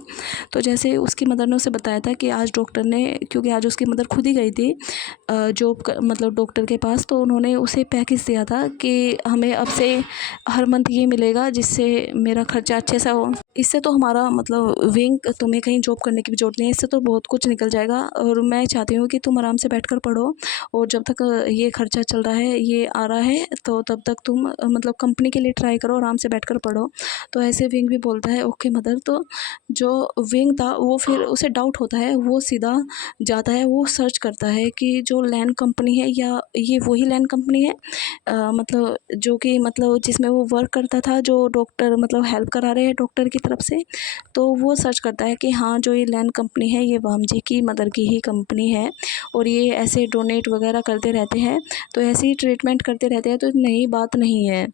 तो जैसे उसकी मदर ने उसे बताया था कि आज डॉक्टर ने, क्योंकि आज उसकी मदर खुद ही गई थी जॉब मतलब डॉक्टर के पास, तो उन्होंने उसे पैकेज दिया था कि हमें अब से हर मंथ ये मिलेगा जिससे मेरा खर्चा अच्छे से हो। इससे तो हमारा मतलब विंग तुम्हें कहीं जॉब करने की भी ज़रूरत नहीं है, इससे तो बहुत कुछ निकल जाएगा। और मैं चाहती हूँ कि तुम आराम से बैठकर पढ़ो, और जब तक ये खर्चा चल रहा है, ये आ रहा है, तो तब तक तुम मतलब कंपनी के लिए ट्राई करो, आराम से बैठकर पढ़ो। तो ऐसे विंग भी बोलता है ओके मदर। तो जो विंग था वो फिर उसे डाउट होता है, वो सीधा जाता है, वो सर्च करता है कि जो लैंड कंपनी है या ये वही लैंड कंपनी है, मतलब जो कि मतलब जिसमें वो वर्क करता था, जो डॉक्टर मतलब हेल्प करा रहे हैं डॉक्टर की तरफ से। तो वो सर्च करता है कि हाँ, जो ये लैंड कंपनी है ये वामजी की मदर की ही कंपनी है, और ये ऐसे डोनेट वगैरह करते रहते हैं, तो ऐसे ही ट्रीटमेंट करते रहते हैं, तो नई बात नहीं है।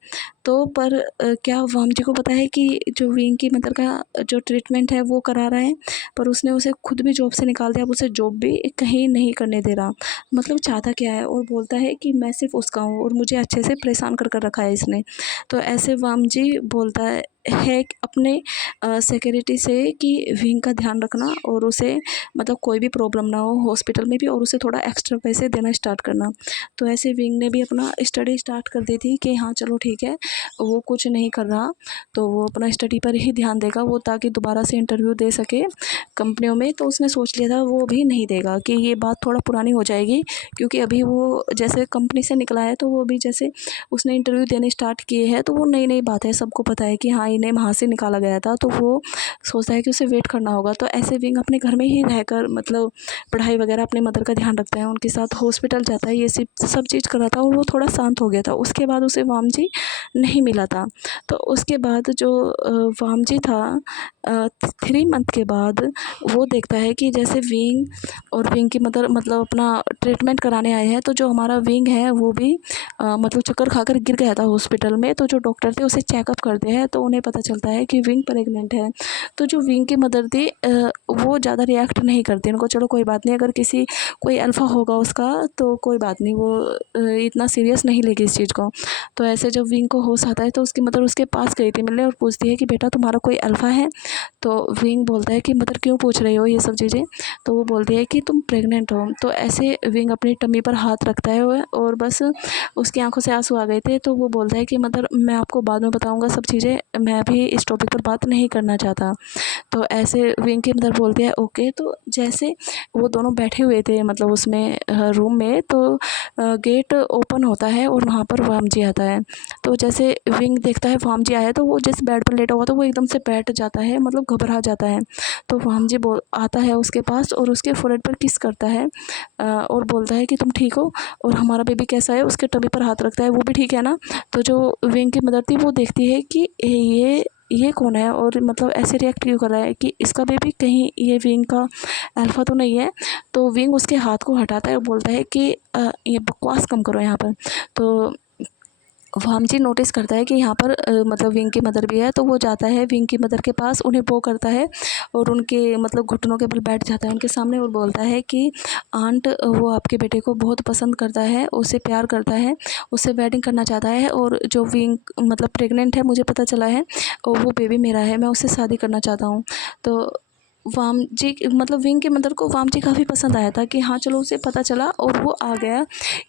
तो पर क्या वामजी को पता है कि जो विंग की मदर का जो ट्रीटमेंट है वो करा रहा है, पर उसने उसे खुद भी जॉब से निकाल दिया, अब उसे जॉब भी कहीं नहीं करने दे रहा। मतलब चाहता क्या है, और बोलता है कि मैं सिर्फ उसका हूँ और मुझे अच्छे से परेशान कर कर रखा है इसने। तो ऐसे वामजी बोलता है कि अपने सिक्योरिटी से कि विंग का ध्यान रखना, और उसे मतलब कोई भी प्रॉब्लम ना हो हॉस्पिटल में भी, और उसे थोड़ा एक्स्ट्रा पैसे देना स्टार्ट करना। तो ऐसे विंग ने भी अपना स्टडी स्टार्ट कर दी थी कि हाँ चलो ठीक है, वो कुछ नहीं कर रहा तो वो अपना स्टडी पर ही ध्यान देगा, वो ताकि दोबारा से इंटरव्यू दे सके कंपनियों में। तो उसने सोच लिया था वो भी नहीं देगा, कि ये बात थोड़ा पुरानी हो जाएगी, क्योंकि अभी वो जैसे कंपनी से निकला है, तो वो भी जैसे उसने इंटरव्यू देने स्टार्ट किए हैं, तो वो नई नई बात है, सबको पता है कि हाँ इन्हें वहाँ से निकाला गया था, तो वो सोचता है कि उसे वेट करना होगा। तो ऐसे विंग अपने घर में ही रहकर मतलब पढ़ाई वगैरह अपने मदर का ध्यान रखता है, उनके साथ हॉस्पिटल जाता है, ये सब चीज़ कर रहा था, और वो थोड़ा शांत हो गया था। उसके बाद उसे वामजी नहीं मिला था। तो उसके बाद जो वामजी था 3 मंथ के बाद वो देखता है कि जैसे विंग और विंग की मदर मतलब अपना ट्रीटमेंट कराने आए हैं, तो जो हमारा विंग है वो भी मतलब चक्कर खाकर गिर गया था हॉस्पिटल में। तो जो डॉक्टर थे उसे चेकअप करते हैं, तो उन्हें पता चलता है कि विंग प्रेग्नेंट है। तो जो विंग की मदर थी वो ज़्यादा रिएक्ट नहीं करती, उनको चलो कोई बात नहीं, अगर किसी कोई अल्फ़ा होगा उसका तो कोई बात नहीं, वो इतना सीरियस नहीं लेगी इस चीज़ को। तो ऐसे जब विंग को होश आता है, तो उसकी मदर उसके पास गई थी मिलने, और पूछती है कि बेटा तुम्हारा कोई अल्फ़ा है? तो विंग बोलता है कि मदर क्यों पूछ रही हो ये सब चीज़ें? तो वो बोलती है कि तुम प्रेग्नेंट हो। तो ऐसे विंग अपनी टम्मी पर हाथ रखता है और बस उसकी आंखों से आंसू आ गए थे। तो वो बोलता है कि मदर मैं आपको बाद में बताऊंगा सब चीज़ें, मैं अभी इस टॉपिक पर बात नहीं करना चाहता। तो ऐसे विंग की मदर बोलती है ओके। तो जैसे वो दोनों बैठे हुए थे मतलब उसमें रूम में, तो गेट ओपन होता है और वहाँ पर वामजी आता है। तो जैसे विंग देखता है वामजी आया, तो वो जिस बेड पर लेटा हुआ था वो एकदम से बैठ जाता है, मतलब घबरा जाता है। तो वामजी बोल आता है उसके पास और उसके फोrehead पर किस करता है, और बोलता है कि तुम ठीक हो और हमारा बेबी कैसा है, उसके टमी पर हाथ रखता है, वो भी ठीक है ना। तो जो विंग की मदर थी वो देखती है कि ये कौन है, और मतलब ऐसे रिएक्ट क्यों कर रहा है, कि इसका बेबी कहीं ये विंग का अल्फ़ा तो नहीं है। तो विंग उसके हाथ को हटाता है और बोलता है कि ये बकवास कम करो यहाँ पर। तो वामजी नोटिस करता है कि यहाँ पर मतलब विंग की मदर भी है, तो वो जाता है विंग की मदर के पास, उन्हें वो करता है और उनके मतलब घुटनों के बल बैठ जाता है उनके सामने, और बोलता है कि आंट वो आपके बेटे को बहुत पसंद करता है, उसे प्यार करता है, उससे वेडिंग करना चाहता है, और जो विंग मतलब प्रेग्नेंट है मुझे पता चला है, और वो बेबी मेरा है, मैं उससे शादी करना चाहता हूँ। तो वामजी मतलब विंग के मदर को वामजी काफ़ी पसंद आया था कि हाँ चलो उसे पता चला, और वो आ गया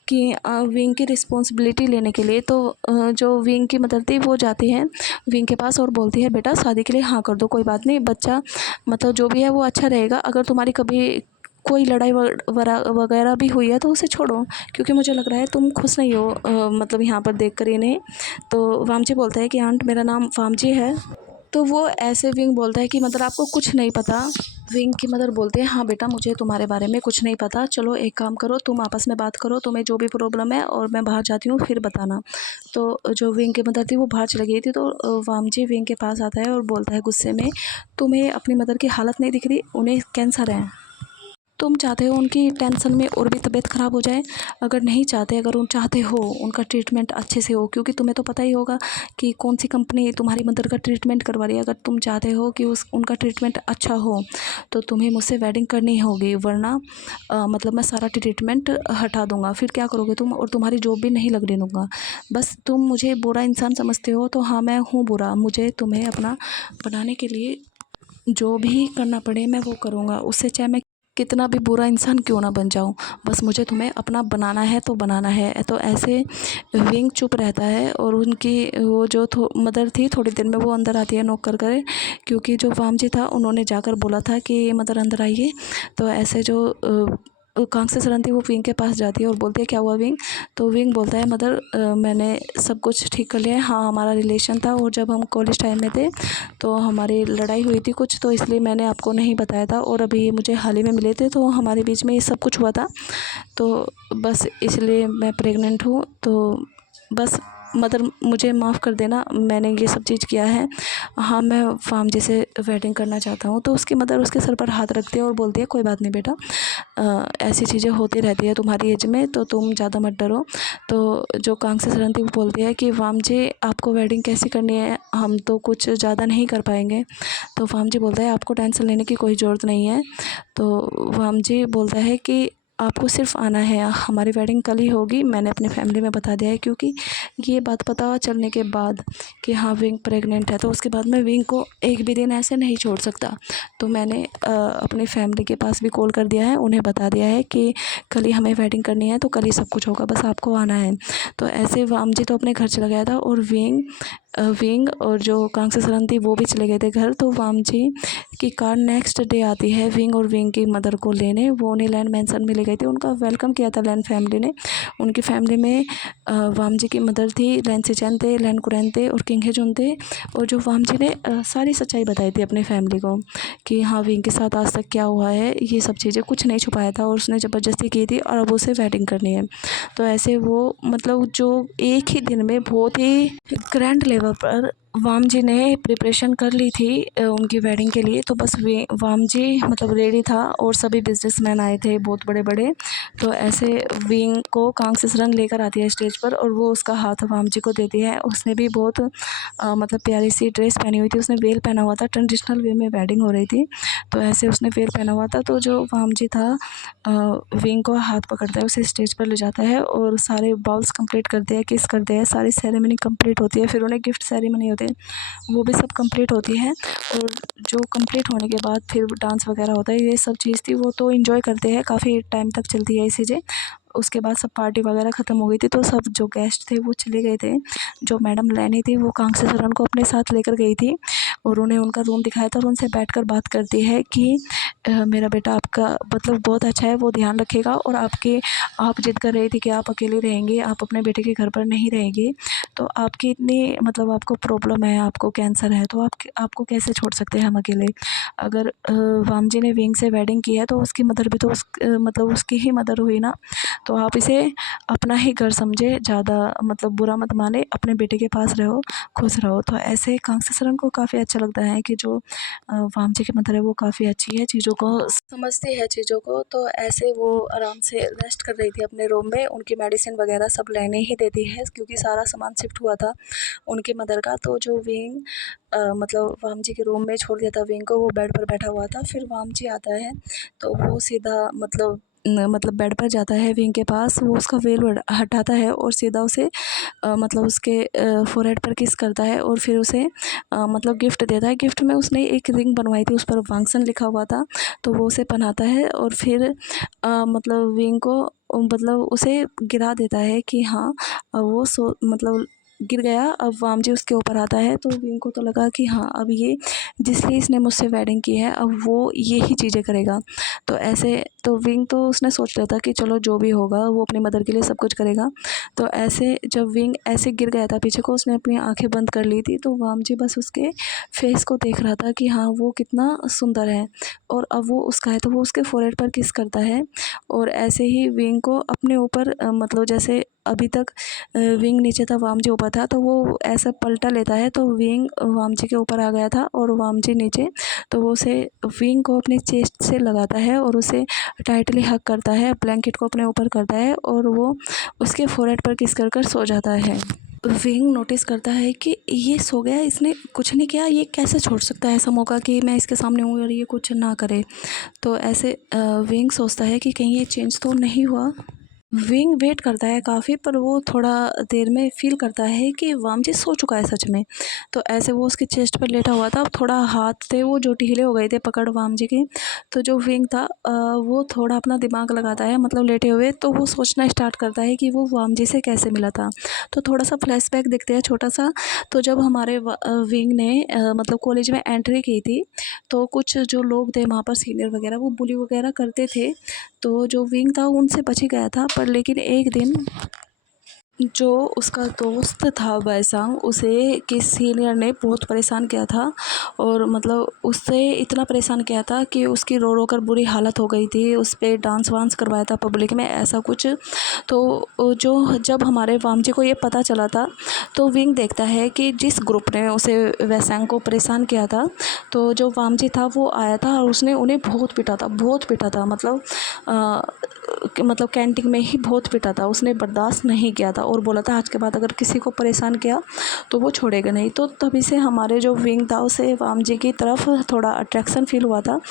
कि विंग की रिस्पॉन्सिबिलिटी लेने के लिए। तो जो विंग की मदर थी वो जाती है विंग के पास और बोलती है बेटा शादी के लिए हाँ कर दो, कोई बात नहीं, बच्चा मतलब जो भी है वो अच्छा रहेगा, अगर तुम्हारी कभी कोई लड़ाई वगैरह भी हुई है तो उसे छोड़ो, क्योंकि मुझे लग रहा है तुम खुश नहीं हो मतलब यहाँ पर देख कर इन्हें। तो वामजी बोलता है कि आंट मेरा नाम वामजी है। तो वो ऐसे विंग बोलता है कि मतलब आपको कुछ नहीं पता। विंग की मदर बोलते हैं हाँ बेटा मुझे तुम्हारे बारे में कुछ नहीं पता, चलो एक काम करो तुम आपस में बात करो, तुम्हें जो भी प्रॉब्लम है, और मैं बाहर जाती हूँ फिर बताना। तो जो विंग की मदर थी वो बाहर चली गई थी। तो वामजी विंग के पास आता है और बोलता है गुस्से में, तुम्हें अपनी मदर की हालत नहीं दिख रही, उन्हें कैंसर है, तुम चाहते हो उनकी टेंशन में और भी तबीयत ख़राब हो जाए? अगर नहीं चाहते, अगर उन चाहते हो उनका ट्रीटमेंट अच्छे से हो, क्योंकि तुम्हें तो पता ही होगा कि कौन सी कंपनी तुम्हारी मदर का ट्रीटमेंट करवा रही है, अगर तुम चाहते हो कि उनका ट्रीटमेंट अच्छा हो तो तुम्हें मुझसे वेडिंग करनी होगी, वरना मतलब मैं सारा ट्रीटमेंट हटा दूँगा। फिर क्या करोगे तुम, और तुम्हारी जॉब भी नहीं लगने दूँगा। बस तुम मुझे बुरा इंसान समझते हो, तो हाँ मैं हूँ बुरा, मुझे तुम्हें अपना बनाने के लिए जो भी करना पड़े मैं वो करूँगा, उससे चाहे मैं कितना भी बुरा इंसान क्यों ना बन जाऊँ, बस मुझे तुम्हें अपना बनाना है तो बनाना है। तो ऐसे विंग चुप रहता है और उनकी वो जो मदर थी थोड़ी देर में वो अंदर आती है नॉक कर कर, क्योंकि जो वामजी था उन्होंने जाकर बोला था कि मदर अंदर आइए। तो ऐसे जो कांग्स सरन थी वो विंग के पास जाती है और बोलती है क्या हुआ विंग। तो विंग बोलता है मदर मैंने सब कुछ ठीक कर लिया है। हाँ, हमारा रिलेशन था और जब हम कॉलेज टाइम में थे तो हमारी लड़ाई हुई थी कुछ, तो इसलिए मैंने आपको नहीं बताया था और अभी मुझे हाल ही में मिले थे तो हमारे बीच में ये सब कुछ हुआ था, तो बस इसलिए मैं प्रेग्नेंट हूँ। तो बस मदर मुझे माफ़ कर देना, मैंने ये सब चीज़ किया है। हाँ, मैं फार्मजी से वेडिंग करना चाहता हूँ। तो उसकी मदर उसके सर पर हाथ रखती है और बोलती है कोई बात नहीं बेटा, ऐसी चीज़ें होती रहती है तुम्हारी एज में, तो तुम ज़्यादा मत डरो। तो जो कांग्स सरन थी वो बोलती है कि वामजी आपको वेडिंग कैसी करनी है, हम तो कुछ ज़्यादा नहीं कर पाएंगे। तो वामजी बोलता है आपको टेंशन लेने की कोई ज़रूरत नहीं है। तो वामजी बोलता है कि आपको सिर्फ आना है, हमारी वेडिंग कल ही होगी, मैंने अपनी फैमिली में बता दिया है। क्योंकि ये बात पता चलने के बाद कि हाँ विंग प्रेग्नेंट है, तो उसके बाद मैं विंग को एक भी दिन ऐसे नहीं छोड़ सकता। तो मैंने अपनी फैमिली के पास भी कॉल कर दिया है, उन्हें बता दिया है कि कल ही हमें वेडिंग करनी है, तो कल ही सब कुछ होगा, बस आपको आना है। तो ऐसे वामजी तो अपने घर चला गया था और विंग और जो कांग्स सरन थी वो भी चले गए थे घर। तो वामजी की कार नेक्स्ट डे आती है विंग और विंग की मदर को लेने, वो उन्हें लैंड मैंसन में ले गई थी। उनका वेलकम किया था लैंड फैमिली ने। उनकी फैमिली में वामजी की मदर थी, लैंड सिचैन थे, लैंड कुरैन थे और किंग हेजुन थे। और जो वामजी ने सारी सच्चाई बताई थी अपनी फैमिली को कि हाँ विंग के साथ आज तक क्या हुआ है, ये सब चीज़ें कुछ नहीं छुपाया था और उसने ज़बरदस्ती की थी और अब उसे वेडिंग करनी है। तो ऐसे वो मतलब जो एक ही दिन में बहुत ही ग्रैंड लेवल पर वामजी ने प्रिपरेशन कर ली थी उनकी वेडिंग के लिए। तो बस वे वामजी मतलब रेडी था और सभी बिजनेसमैन आए थे बहुत बड़े बड़े। तो ऐसे विंग को कांग्स सरन लेकर आती है स्टेज पर और वो उसका हाथ वामजी को देती है। उसने भी बहुत मतलब प्यारी सी ड्रेस पहनी हुई थी, उसने वेल पहना हुआ था, ट्रेडिशनल वे में वेडिंग हो रही थी। तो ऐसे उसने वेल पहना हुआ था। तो जो वामजी था विंग को हाथ पकड़ता है, उसे स्टेज पर ले जाता है और सारे बाउल्स कंप्लीट करते हैं, किस करते हैं, सारी सेरेमनी कंप्लीट होती है। फिर उन्हें गिफ्ट सेरेमनी होती है, वो भी सब कंप्लीट होती है। और जो कंप्लीट होने के बाद फिर डांस वगैरह होता है, ये सब चीज़ थी वो तो इन्जॉय करते हैं, काफ़ी टाइम तक चलती है ये चीज़ें। उसके बाद सब पार्टी वगैरह ख़त्म हो गई थी, तो सब जो गेस्ट थे वो चले गए थे। जो मैडम लैनी थी वो कांग्स सरन को अपने साथ लेकर गई थी और उन्हें उनका रूम दिखाया था और उनसे बैठकर बात करती है कि मेरा बेटा आपका मतलब बहुत अच्छा है, वो ध्यान रखेगा। और आप जिद कर रही थी कि आप अकेले रहेंगे, आप अपने बेटे के घर पर नहीं रहेंगे, तो आपकी इतनी मतलब आपको प्रॉब्लम है, आपको कैंसर है, तो आपको कैसे छोड़ सकते हैं हम अकेले। अगर वामजी ने विंग से वेडिंग की है तो उसकी मदर भी तो मतलब उसकी ही मदर हुई ना। तो आप इसे अपना ही घर समझे, ज़्यादा मतलब बुरा मत माने, अपने बेटे के पास रहो, खुश रहो। तो ऐसे कांग्स सरन को काफ़ी अच्छा लगता है कि जो वामजी की मदर है वो काफ़ी अच्छी है, चीज़ों को समझती है चीज़ों को। तो ऐसे वो आराम से रेस्ट कर रही थी अपने रूम में, उनकी मेडिसिन वगैरह सब लेने ही देती है क्योंकि सारा सामान शिफ्ट हुआ था उनकी मदर का। तो जो विंग मतलब वामजी के रूम में छोड़ दिया था विंग को, वो बेड पर बैठा हुआ था। फिर वामजी आता है तो वो सीधा मतलब बेड पर जाता है विंग के पास, वो उसका वेल हटाता है और सीधा उसे मतलब उसके फोरहेड पर किस करता है और फिर उसे मतलब गिफ्ट देता है। गिफ्ट में उसने एक रिंग बनवाई थी, उस पर वांगसन लिखा हुआ था, तो वो उसे पहनाता है और फिर मतलब विंग को मतलब उसे गिरा देता है कि हाँ वो मतलब गिर गया। अब वामजी उसके ऊपर आता है तो विंग को तो लगा कि हाँ अब ये जिसलिए इसने मुझसे वेडिंग की है अब वो ये ही चीज़ें करेगा। तो ऐसे तो विंग तो उसने सोच लिया था कि चलो जो भी होगा वो अपनी मदर के लिए सब कुछ करेगा। तो ऐसे जब विंग ऐसे गिर गया था पीछे को, उसने अपनी आंखें बंद कर ली थी, तो वामजी बस उसके फेस को देख रहा था कि हाँ वो कितना सुंदर है और अब वो उसका है, तो वो उसके फोरहेड पर किस करता है। और ऐसे ही विंग को अपने ऊपर मतलब जैसे अभी तक विंग नीचे था वामजी ऊपर था, तो वो ऐसा पलटा लेता है तो विंग वामजी के ऊपर आ गया था और वामजी नीचे। तो वो उसे विंग को अपनी चेस्ट से लगाता है और उसे टाइटली हग करता है, ब्लैंकेट को अपने ऊपर करता है और वो उसके फोरहेड पर किस कर कर सो जाता है। विंग नोटिस करता है कि ये सो गया, इसने कुछ नहीं किया, ये कैसे छोड़ सकता है ऐसा मौका कि मैं इसके सामने हूँ और ये कुछ ना करे। तो ऐसे विंग सोचता है कि कहीं ये चेंज तो नहीं हुआ। विंग वेट करता है काफ़ी, पर वो थोड़ा देर में फ़ील करता है कि वामजी सो चुका है सच में। तो ऐसे वो उसकी चेस्ट पर लेटा हुआ था, अब थोड़ा हाथ थे वो जो ढीले हो गए थे पकड़ वामजी के। तो जो विंग था वो थोड़ा अपना दिमाग लगाता है, मतलब लेटे हुए, तो वो सोचना स्टार्ट करता है कि वो वामजी से कैसे मिला था। तो थोड़ा सा फ्लैशबैक देखते हैं छोटा सा। तो जब हमारे विंग ने मतलब कॉलेज में एंट्री की थी, तो कुछ जो लोग थे वहाँ पर सीनियर वगैरह, वो बुली वगैरह करते थे। तो जो विंग था उनसे बच ही गया था, पर लेकिन एक दिन जो उसका दोस्त था बैसांग, उसे किस सीनियर ने बहुत परेशान किया था, और मतलब उससे इतना परेशान किया था कि उसकी रो रो कर बुरी हालत हो गई थी। उस पर डांस वांस करवाया था पब्लिक में, ऐसा कुछ। तो जो जब हमारे वामजी को ये पता चला था, तो विंग देखता है कि जिस ग्रुप ने उसे वैसांग को परेशान किया था, तो जो वामजी था वो आया था और उसने उन्हें बहुत पीटा था, बहुत पीटा था। मतलब कैंटीन में ही बहुत पीटा था, उसने बर्दाश्त नहीं किया था और बोला था आज के बाद अगर किसी को परेशान किया तो वो छोड़ेगा नहीं। तो तभी से हमारे जो विंग था उसे वामजी की तरफ थोड़ा अट्रैक्शन फील हुआ था।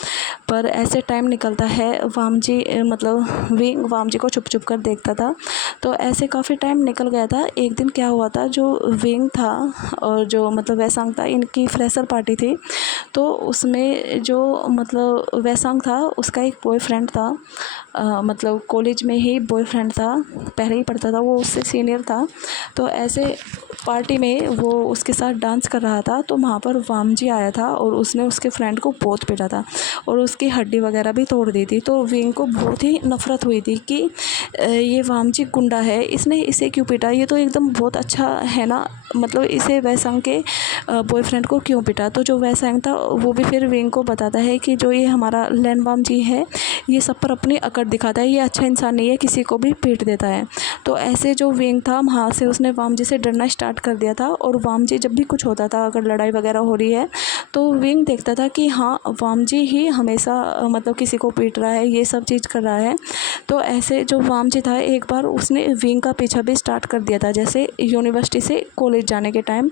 पर ऐसे टाइम निकलता है, वामजी मतलब विंग वामजी को छुप छुप कर देखता था। तो ऐसे काफ़ी टाइम निकल गया था। एक दिन क्या हुआ था, जो विंग था और जो मतलब वैसांग था, इनकी फ्रेशर पार्टी थी। तो उसमें जो मतलब वैसांग था उसका एक बॉयफ्रेंड था, मतलब कॉलेज में ही बॉयफ्रेंड था, पहले ही पढ़ता था, वो उससे सीनियर था। तो ऐसे पार्टी में वो उसके साथ डांस कर रहा था, तो वहाँ पर वामजी आया था और उसने उसके फ्रेंड को बहुत पीटा था और उसकी हड्डी वगैरह भी तोड़ दी थी। तो विंग को बहुत ही नफ़रत हुई थी कि ये वामजी गुंडा है, इसने इसे क्यों पीटा, ये तो एकदम बहुत अच्छा है ना, मतलब इसे वैसांग के बॉयफ्रेंड को क्यों पीटा। तो जो वैसांग था वो भी फिर विंग को बताता है कि जो ये हमारा लैन वामजी है, ये सब पर अपनी अकड़ दिखाता है, ये अच्छा इंसान नहीं है, किसी को भी पीट देता है। तो ऐसे जो विंग था वहाँ से उसने वामजी से डरना स्टार्ट कर दिया था, और वामजी जब भी कुछ होता था, अगर लड़ाई वगैरह हो रही है, तो विंग देखता था कि हाँ वामजी ही हमेशा मतलब किसी को पीट रहा है, ये सब चीज़ कर रहा है। तो ऐसे जो वामजी था एक बार उसने विंग का पीछा भी स्टार्ट कर दिया था, जैसे यूनिवर्सिटी से कॉलेज जाने के टाइम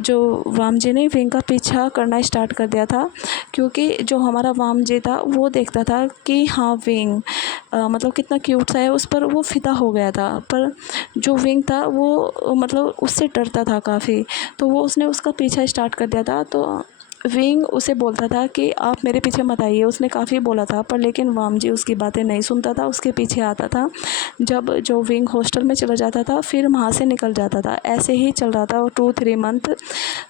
जो वामजी ने विंग का पीछा करना स्टार्ट कर दिया था, क्योंकि जो हमारा वामजी था वो देखता था कि हाँ विंग मतलब कितना क्यूट सा है, उस पर वो फ़िदा हो गया था। पर जो विंग था वो मतलब उससे डरता था काफ़ी, तो वो उसने उसका पीछा स्टार्ट कर दिया था। तो विंग उसे बोलता था कि आप मेरे पीछे मत आइए, उसने काफ़ी बोला था, पर लेकिन वामजी उसकी बातें नहीं सुनता था, उसके पीछे आता था। जब जो विंग हॉस्टल में चला जाता था फिर वहाँ से निकल जाता था, ऐसे ही चल रहा था 2-3 मंथ।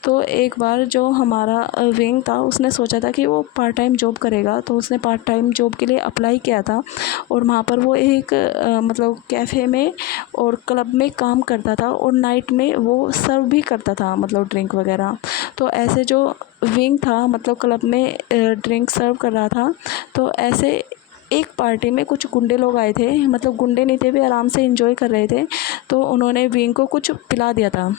तो एक बार जो हमारा विंग था उसने सोचा था कि वो पार्ट टाइम जॉब करेगा, तो उसने पार्ट टाइम जॉब के लिए अप्लाई किया था, और वहाँ पर वो एक मतलब कैफ़े में और क्लब में काम करता था, और नाइट में वो सर्व भी करता था, मतलब ड्रिंक वगैरह। तो ऐसे जो विंग था मतलब क्लब में ड्रिंक सर्व कर रहा था, तो ऐसे एक पार्टी में कुछ गुंडे लोग आए थे, मतलब गुंडे नहीं थे, वे आराम से एंजॉय कर रहे थे। तो उन्होंने विंग को कुछ पिला दिया था।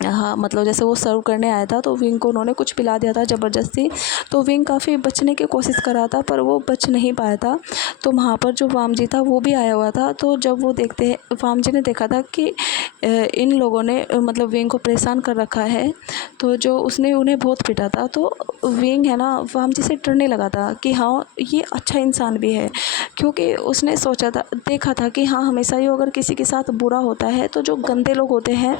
हाँ, मतलब जैसे वो सर्व करने आया था तो विंग को उन्होंने कुछ पिला दिया था ज़बरदस्ती। तो विंग काफ़ी बचने की कोशिश कर रहा था, पर वो बच नहीं पाया था। तो वहाँ पर जो वामजी था वो भी आया हुआ था। तो जब वो देखते वामजी ने देखा था कि इन लोगों ने मतलब विंग को परेशान कर रखा है, तो जो उसने उन्हें बहुत पीटा था। तो विंग है ना वामजी से डरने लगा था कि हाँ ये अच्छा इंसान भी है, क्योंकि उसने सोचा था, देखा था कि हाँ हमेशा ही अगर किसी के साथ बुरा होता है तो जो गंदे लोग होते हैं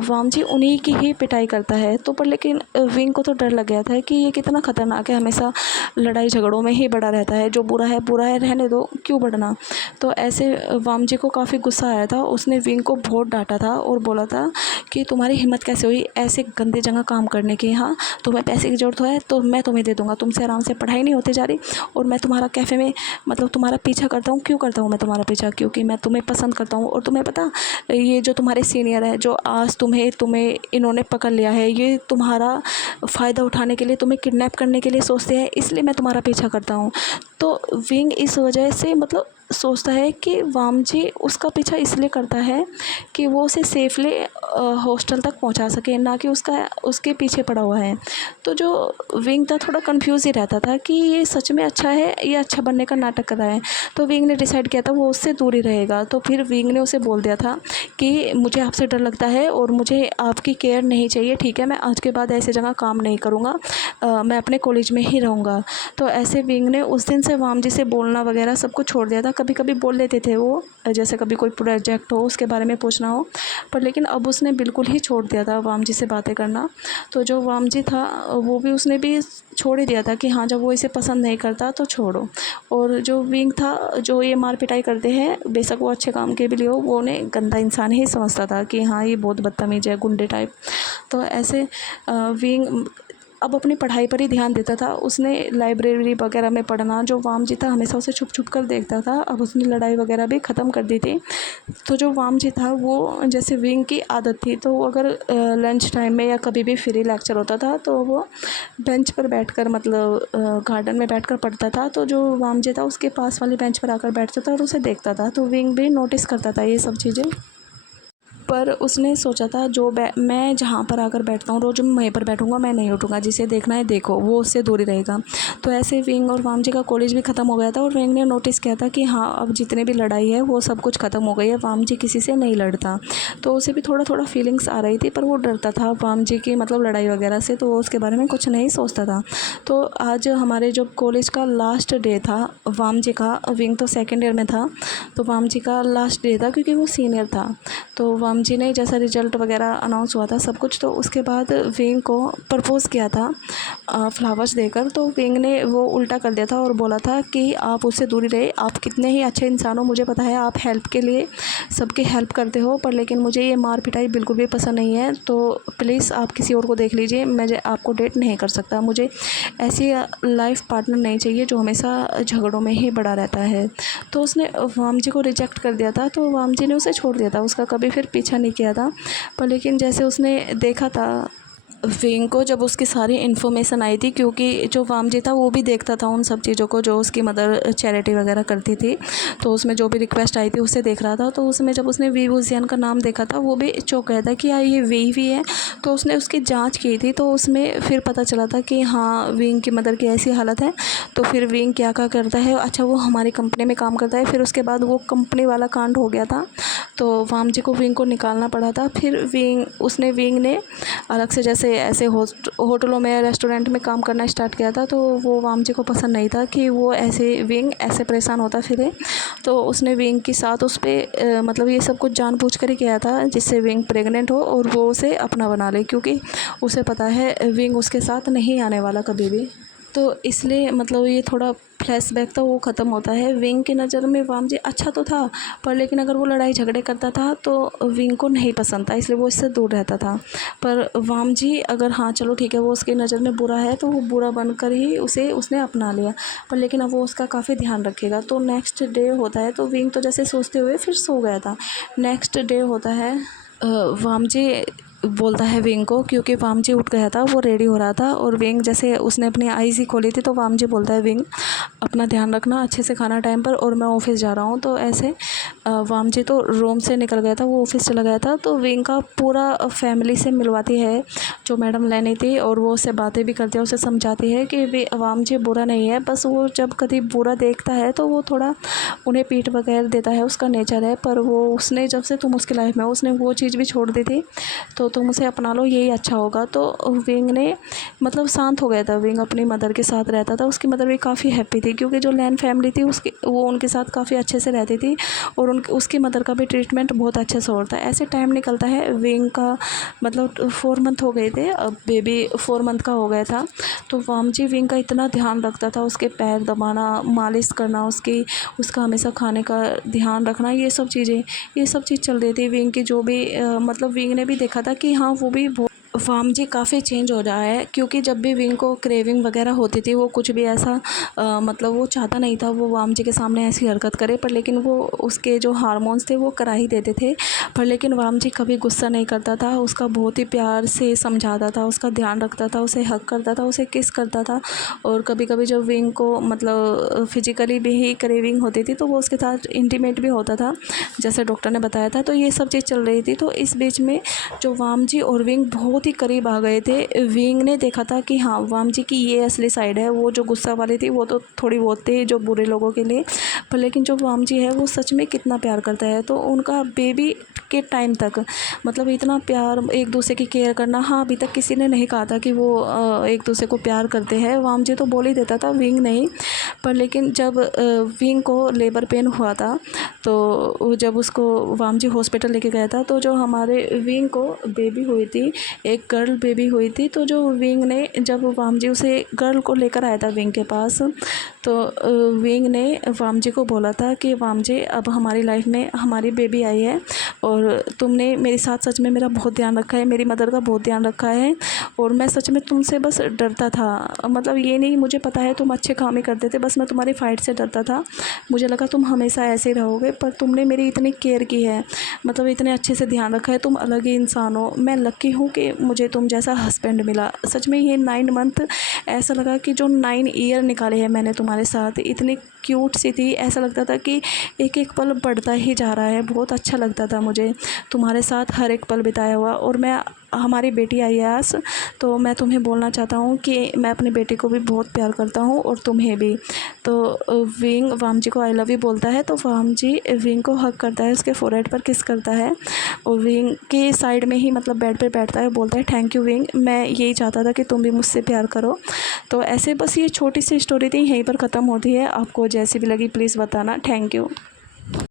वामजी उन्हीं की ही पिटाई करता है। तो पर लेकिन विंग को तो डर लग गया था कि ये कितना ख़तरनाक है, हमेशा लड़ाई झगड़ों में ही बड़ा रहता है, जो बुरा है रहने दो, क्यों बढ़ना। तो ऐसे वामजी को काफ़ी गुस्सा आया था, उसने विंग को बहुत डांटा था और बोला था कि तुम्हारी हिम्मत कैसे हुई ऐसे गंदे जगह काम करने की, हाँ तुम्हें पैसे की ज़रूरत है तो मैं तुम्हें दे दूँगा, तुमसे आराम से पढ़ाई नहीं होती जा रही, और मैं तुम्हारा कैफ़े में मतलब तुम्हारा पीछा करता हूँ। क्यों करता हूँ मैं तुम्हारा पीछा, क्योंकि मैं तुम्हें पसंद करता हूँ। और तुम्हें पता ये जो तुम्हारे सीनियर है, जो आज तुम्हें इन्होंने पकड़ लिया है, ये तुम्हारा फ़ायदा उठाने के लिए, तुम्हें किडनैप करने के लिए सोचते हैं, इसलिए मैं तुम्हारा पीछा करता हूँ। तो विंग इस वजह से मतलब सोचता है कि वामजी उसका पीछा इसलिए करता है कि वो उसे सेफली हॉस्टल तक पहुंचा सके, ना कि उसके पीछे पड़ा हुआ है। तो जो विंग था थोड़ा कंफ्यूज ही रहता था कि ये सच में अच्छा है या अच्छा बनने का नाटक कर रहा है। तो विंग ने डिसाइड किया था वो उससे दूर ही रहेगा। तो फिर विंग ने उसे बोल दिया था कि मुझे आपसे डर लगता है और मुझे आपकी केयर नहीं चाहिए, ठीक है, मैं आज के बाद ऐसी जगह काम नहीं करूँगा, मैं अपने कॉलेज में ही रहूँगा। तो ऐसे विंग ने उस दिन से वामजी से बोलना वगैरह सब कुछ छोड़ दिया था, कभी कभी बोल लेते थे वो, जैसे कभी कोई प्रोजेक्ट हो उसके बारे में पूछना हो, पर लेकिन अब उसने बिल्कुल ही छोड़ दिया था वाम जी से बातें करना। तो जो वाम जी था वो भी, उसने भी छोड़ ही दिया था कि हाँ, जब वो इसे पसंद नहीं करता तो छोड़ो। और जो विंग था, जो ये मार पिटाई करते हैं, बेशक वो अच्छे काम के भी लिए हो, वो उन्हें गंदा इंसान ही समझता था कि हाँ, ये बहुत बदतमीज है, गुंडे टाइप। तो ऐसे विंग अब अपनी पढ़ाई पर ही ध्यान देता था। उसने लाइब्रेरी वगैरह में पढ़ना, जो वाम जी था हमेशा उसे छुप छुप कर देखता था। अब उसने लड़ाई वगैरह भी ख़त्म कर दी थी। तो जो वाम जी था वो, जैसे विंग की आदत थी, तो वो अगर लंच टाइम में या कभी भी फ्री लेक्चर होता था तो वो बेंच पर बैठकर, मतलब गार्डन में बैठकर पढ़ता था। तो जो वाम जी था उसके पास वाली बेंच पर आकर बैठता था और उसे देखता था। तो विंग भी नोटिस करता था ये सब चीज़ें। पर उसने सोचा था, जो मैं जहाँ पर आकर बैठता हूँ रोज़, मैं वहीं पर बैठूँगा, मैं नहीं उठूँगा, जिसे देखना है देखो, वो उससे दूर ही रहेगा। तो ऐसे विंग और वाम जी का कॉलेज भी ख़त्म हो गया था और विंग ने नोटिस किया था कि हाँ, अब जितने भी लड़ाई है वो सब कुछ ख़त्म हो गई है, वाम जी किसी से नहीं लड़ता। तो उसे भी थोड़ा थोड़ा फीलिंग्स आ रही थी, पर वो डरता था वाम जी की, मतलब लड़ाई वगैरह से, तो वो उसके बारे में कुछ नहीं सोचता था। तो आज हमारे जो कॉलेज का लास्ट डे था वाम जी का, विंग तो सेकेंड ईयर में था, तो वाम जी का लास्ट डे था क्योंकि वो सीनियर था। तो वाम जी ने जैसा रिजल्ट वगैरह अनाउंस हुआ था सब कुछ, तो उसके बाद विंग को प्रपोज़ किया था फ्लावर्स देकर। तो विंग ने वो उल्टा कर दिया था और बोला था कि आप उससे दूरी रहे, आप कितने ही अच्छे इंसान हो, मुझे पता है आप हेल्प के लिए सबकी हेल्प करते हो, पर लेकिन मुझे ये मार पिटाई बिल्कुल भी पसंद नहीं है, तो प्लीज़ आप किसी और को देख लीजिए, मैं आपको डेट नहीं कर सकता, मुझे ऐसी लाइफ पार्टनर नहीं चाहिए जो हमेशा झगड़ों में ही बड़ा रहता है। तो उसने वाम जी को रिजेक्ट कर दिया था, तो वाम जी ने उसे छोड़ दिया था, उसका कभी फिर पीछा नहीं किया था। पर लेकिन जैसे उसने देखा था विंग को, जब उसकी सारी इन्फॉर्मेशन आई थी, क्योंकि जो वाम जी था वो भी देखता था उन सब चीज़ों को जो उसकी मदर चैरिटी वगैरह करती थी, तो उसमें जो भी रिक्वेस्ट आई थी उसे देख रहा था। तो उसमें जब उसने वी वुजियान का नाम देखा था वो भी चौंक गया था कि यार ये वी है। तो उसने उसकी जांच की थी, तो उसमें फिर पता चला था कि हाँ, विंग की मदर की ऐसी हालत है। तो फिर विंग क्या क्या करता है, अच्छा वो हमारी कंपनी में काम करता है। फिर उसके बाद वो कंपनी वाला कांड हो गया था, तो वाम जी को विंग को निकालना पड़ा था। फिर विंग ने अलग से, जैसे ऐसे होटलों में, रेस्टोरेंट में काम करना स्टार्ट किया था। तो वो वाम जी को पसंद नहीं था कि वो ऐसे विंग ऐसे परेशान होता फिरे। तो उसने विंग के साथ उस पर मतलब ये सब कुछ जानबूझ कर ही किया था, जिससे विंग प्रेग्नेंट हो और वो उसे अपना बना ले, क्योंकि उसे पता है विंग उसके साथ नहीं आने वाला कभी भी। तो इसलिए मतलब ये थोड़ा फ्लैशबैक था वो ख़त्म होता है। विंग की नज़र में वाम जी अच्छा तो था, पर लेकिन अगर वो लड़ाई झगड़े करता था तो विंग को नहीं पसंद था, इसलिए वो इससे दूर रहता था। पर वाम जी अगर हाँ चलो ठीक है, वो उसकी नज़र में बुरा है तो वो बुरा बनकर ही उसने अपना लिया, पर लेकिन अब वो उसका काफ़ी ध्यान रखेगा। तो नेक्स्ट डे होता है, तो विंग तो जैसे सोचते हुए फिर सो गया था। नेक्स्ट डे होता है, वाम जी बोलता है विंग को, क्योंकि वाम जी उठ गया था, वो रेडी हो रहा था, और विंग जैसे उसने अपनी आईज़ ही खोली थी, तो वाम जी बोलता है विंग अपना ध्यान रखना, अच्छे से खाना टाइम पर, और मैं ऑफिस जा रहा हूँ। तो ऐसे वाम जी तो रूम से निकल गया था, वो ऑफिस चला गया था। तो विंग का पूरा फैमिली से मिलवाती है जो मैडम लेनी थी, और वो उससे बातें भी करती है, उसे समझाती है कि वाम जी बुरा नहीं है, बस वो जब कभी बुरा देखता है तो वो थोड़ा उन्हें पीठ वगैरह देता है, उसका नेचर है। पर वो उसने जब से तुम उसकी लाइफ में उसने वो चीज़ भी छोड़ दी थी, तो तुम उसे अपना लो, यही अच्छा होगा। तो विंग ने मतलब शांत हो गया था, विंग अपनी मदर के साथ रहता था। उसकी मदर भी काफ़ी हैप्पी थी, क्योंकि जो लैन फैमिली थी उसकी, वो उनके साथ काफ़ी अच्छे से रहती थी, और उसकी मदर का भी ट्रीटमेंट बहुत अच्छे से होता है। ऐसे टाइम निकलता है, विंग का मतलब 4 मंथ हो गए थे, अब बेबी 4 मंथ का हो गया था। तो वाम जी विंग का इतना ध्यान रखता था, उसके पैर दबाना, मालिश करना, उसका हमेशा खाने का ध्यान रखना, ये सब चीज़ चल रही थी विंग की। जो भी मतलब विंग ने भी देखा था कि हाँ, वो भी वाम जी काफ़ी चेंज हो रहा है, क्योंकि जब भी विंग को क्रेविंग वगैरह होती थी, वो कुछ भी ऐसा मतलब वो चाहता नहीं था वो वाम जी के सामने ऐसी हरकत करे, पर लेकिन वो उसके जो हार्मोन्स थे वो करा ही देते थे। पर लेकिन वाम जी कभी गुस्सा नहीं करता था, उसका बहुत ही प्यार से समझाता था, उसका ध्यान रखता था, उसे हग करता था, उसे किस करता था। और कभी कभी जब विंग को मतलब फिजिकली भी ही क्रेविंग होती थी, तो वो उसके साथ इंटीमेट भी होता था, जैसे डॉक्टर ने बताया था। तो ये सब चीज़ चल रही थी। तो इस बीच में जो वाम जी और विंग बहुत ही करीब आ गए थे। विंग ने देखा था कि हाँ, वाम जी की ये असली साइड है, वो जो गुस्सा वाली थी वो तो थोड़ी बहुत थी जो बुरे लोगों के लिए, पर लेकिन जो वाम जी है वो सच में कितना प्यार करता है। तो उनका बेबी के टाइम तक, मतलब इतना प्यार, एक दूसरे की केयर करना। हाँ, अभी तक किसी ने नहीं कहा था कि वो एक दूसरे को प्यार करते हैं। वाम जी तो बोल ही देता था, विंग नहीं। पर लेकिन जब विंग को लेबर पेन हुआ था, तो जब उसको वाम जी हॉस्पिटल लेके गया था, तो जो हमारे विंग को बेबी हुई थी, एक गर्ल बेबी हुई थी, तो जो विंग ने, जब वाम जी उसे गर्ल को लेकर आया था विंग के पास, तो विंग ने वाम जी को बोला था कि वाम जी, अब हमारी लाइफ में हमारी बेबी आई है और तुमने मेरे साथ सच में मेरा बहुत ध्यान रखा है, मेरी मदर का बहुत ध्यान रखा है, और मैं सच में तुमसे बस डरता था। मतलब ये नहीं, मुझे पता है तुम अच्छे काम ही करते थे, बस मैं तुम्हारी फ़ाइट से डरता था। मुझे लगा तुम हमेशा ऐसे ही रहोगे, पर तुमने मेरी इतनी केयर की है, मतलब इतने अच्छे से ध्यान रखा है, तुम अलग ही इंसान हो। मैं लकी हूँ कि मुझे तुम जैसा हस्बैंड मिला। सच में ये 9 मंथ ऐसा लगा कि जो 9 ईयर निकाले हैं मैंने तुम्हारे साथ, इतनी क्यूट सी थी। ऐसा लगता था कि एक एक पल बढ़ता ही जा रहा है। बहुत अच्छा लगता था मुझे तुम्हारे साथ हर एक पल बिताया हुआ। और मैं, हमारी बेटी आई है आज, तो मैं तुम्हें बोलना चाहता हूँ कि मैं अपनी बेटी को भी बहुत प्यार करता हूँ और तुम्हें भी। तो विंग वाम जी को आई लव यू बोलता है, तो वाम जी विंग को हग करता है, उसके फोरहेड पर किस करता है, और विंग के साइड में ही, मतलब बेड पे बैठता है, बोलता है थैंक यू विंग, मैं यही चाहता था कि तुम भी मुझसे प्यार करो। तो ऐसे बस ये छोटी सी स्टोरी थी, यहीं पर ख़त्म होती है। आपको जैसी भी लगी प्लीज़ बताना। Thank you.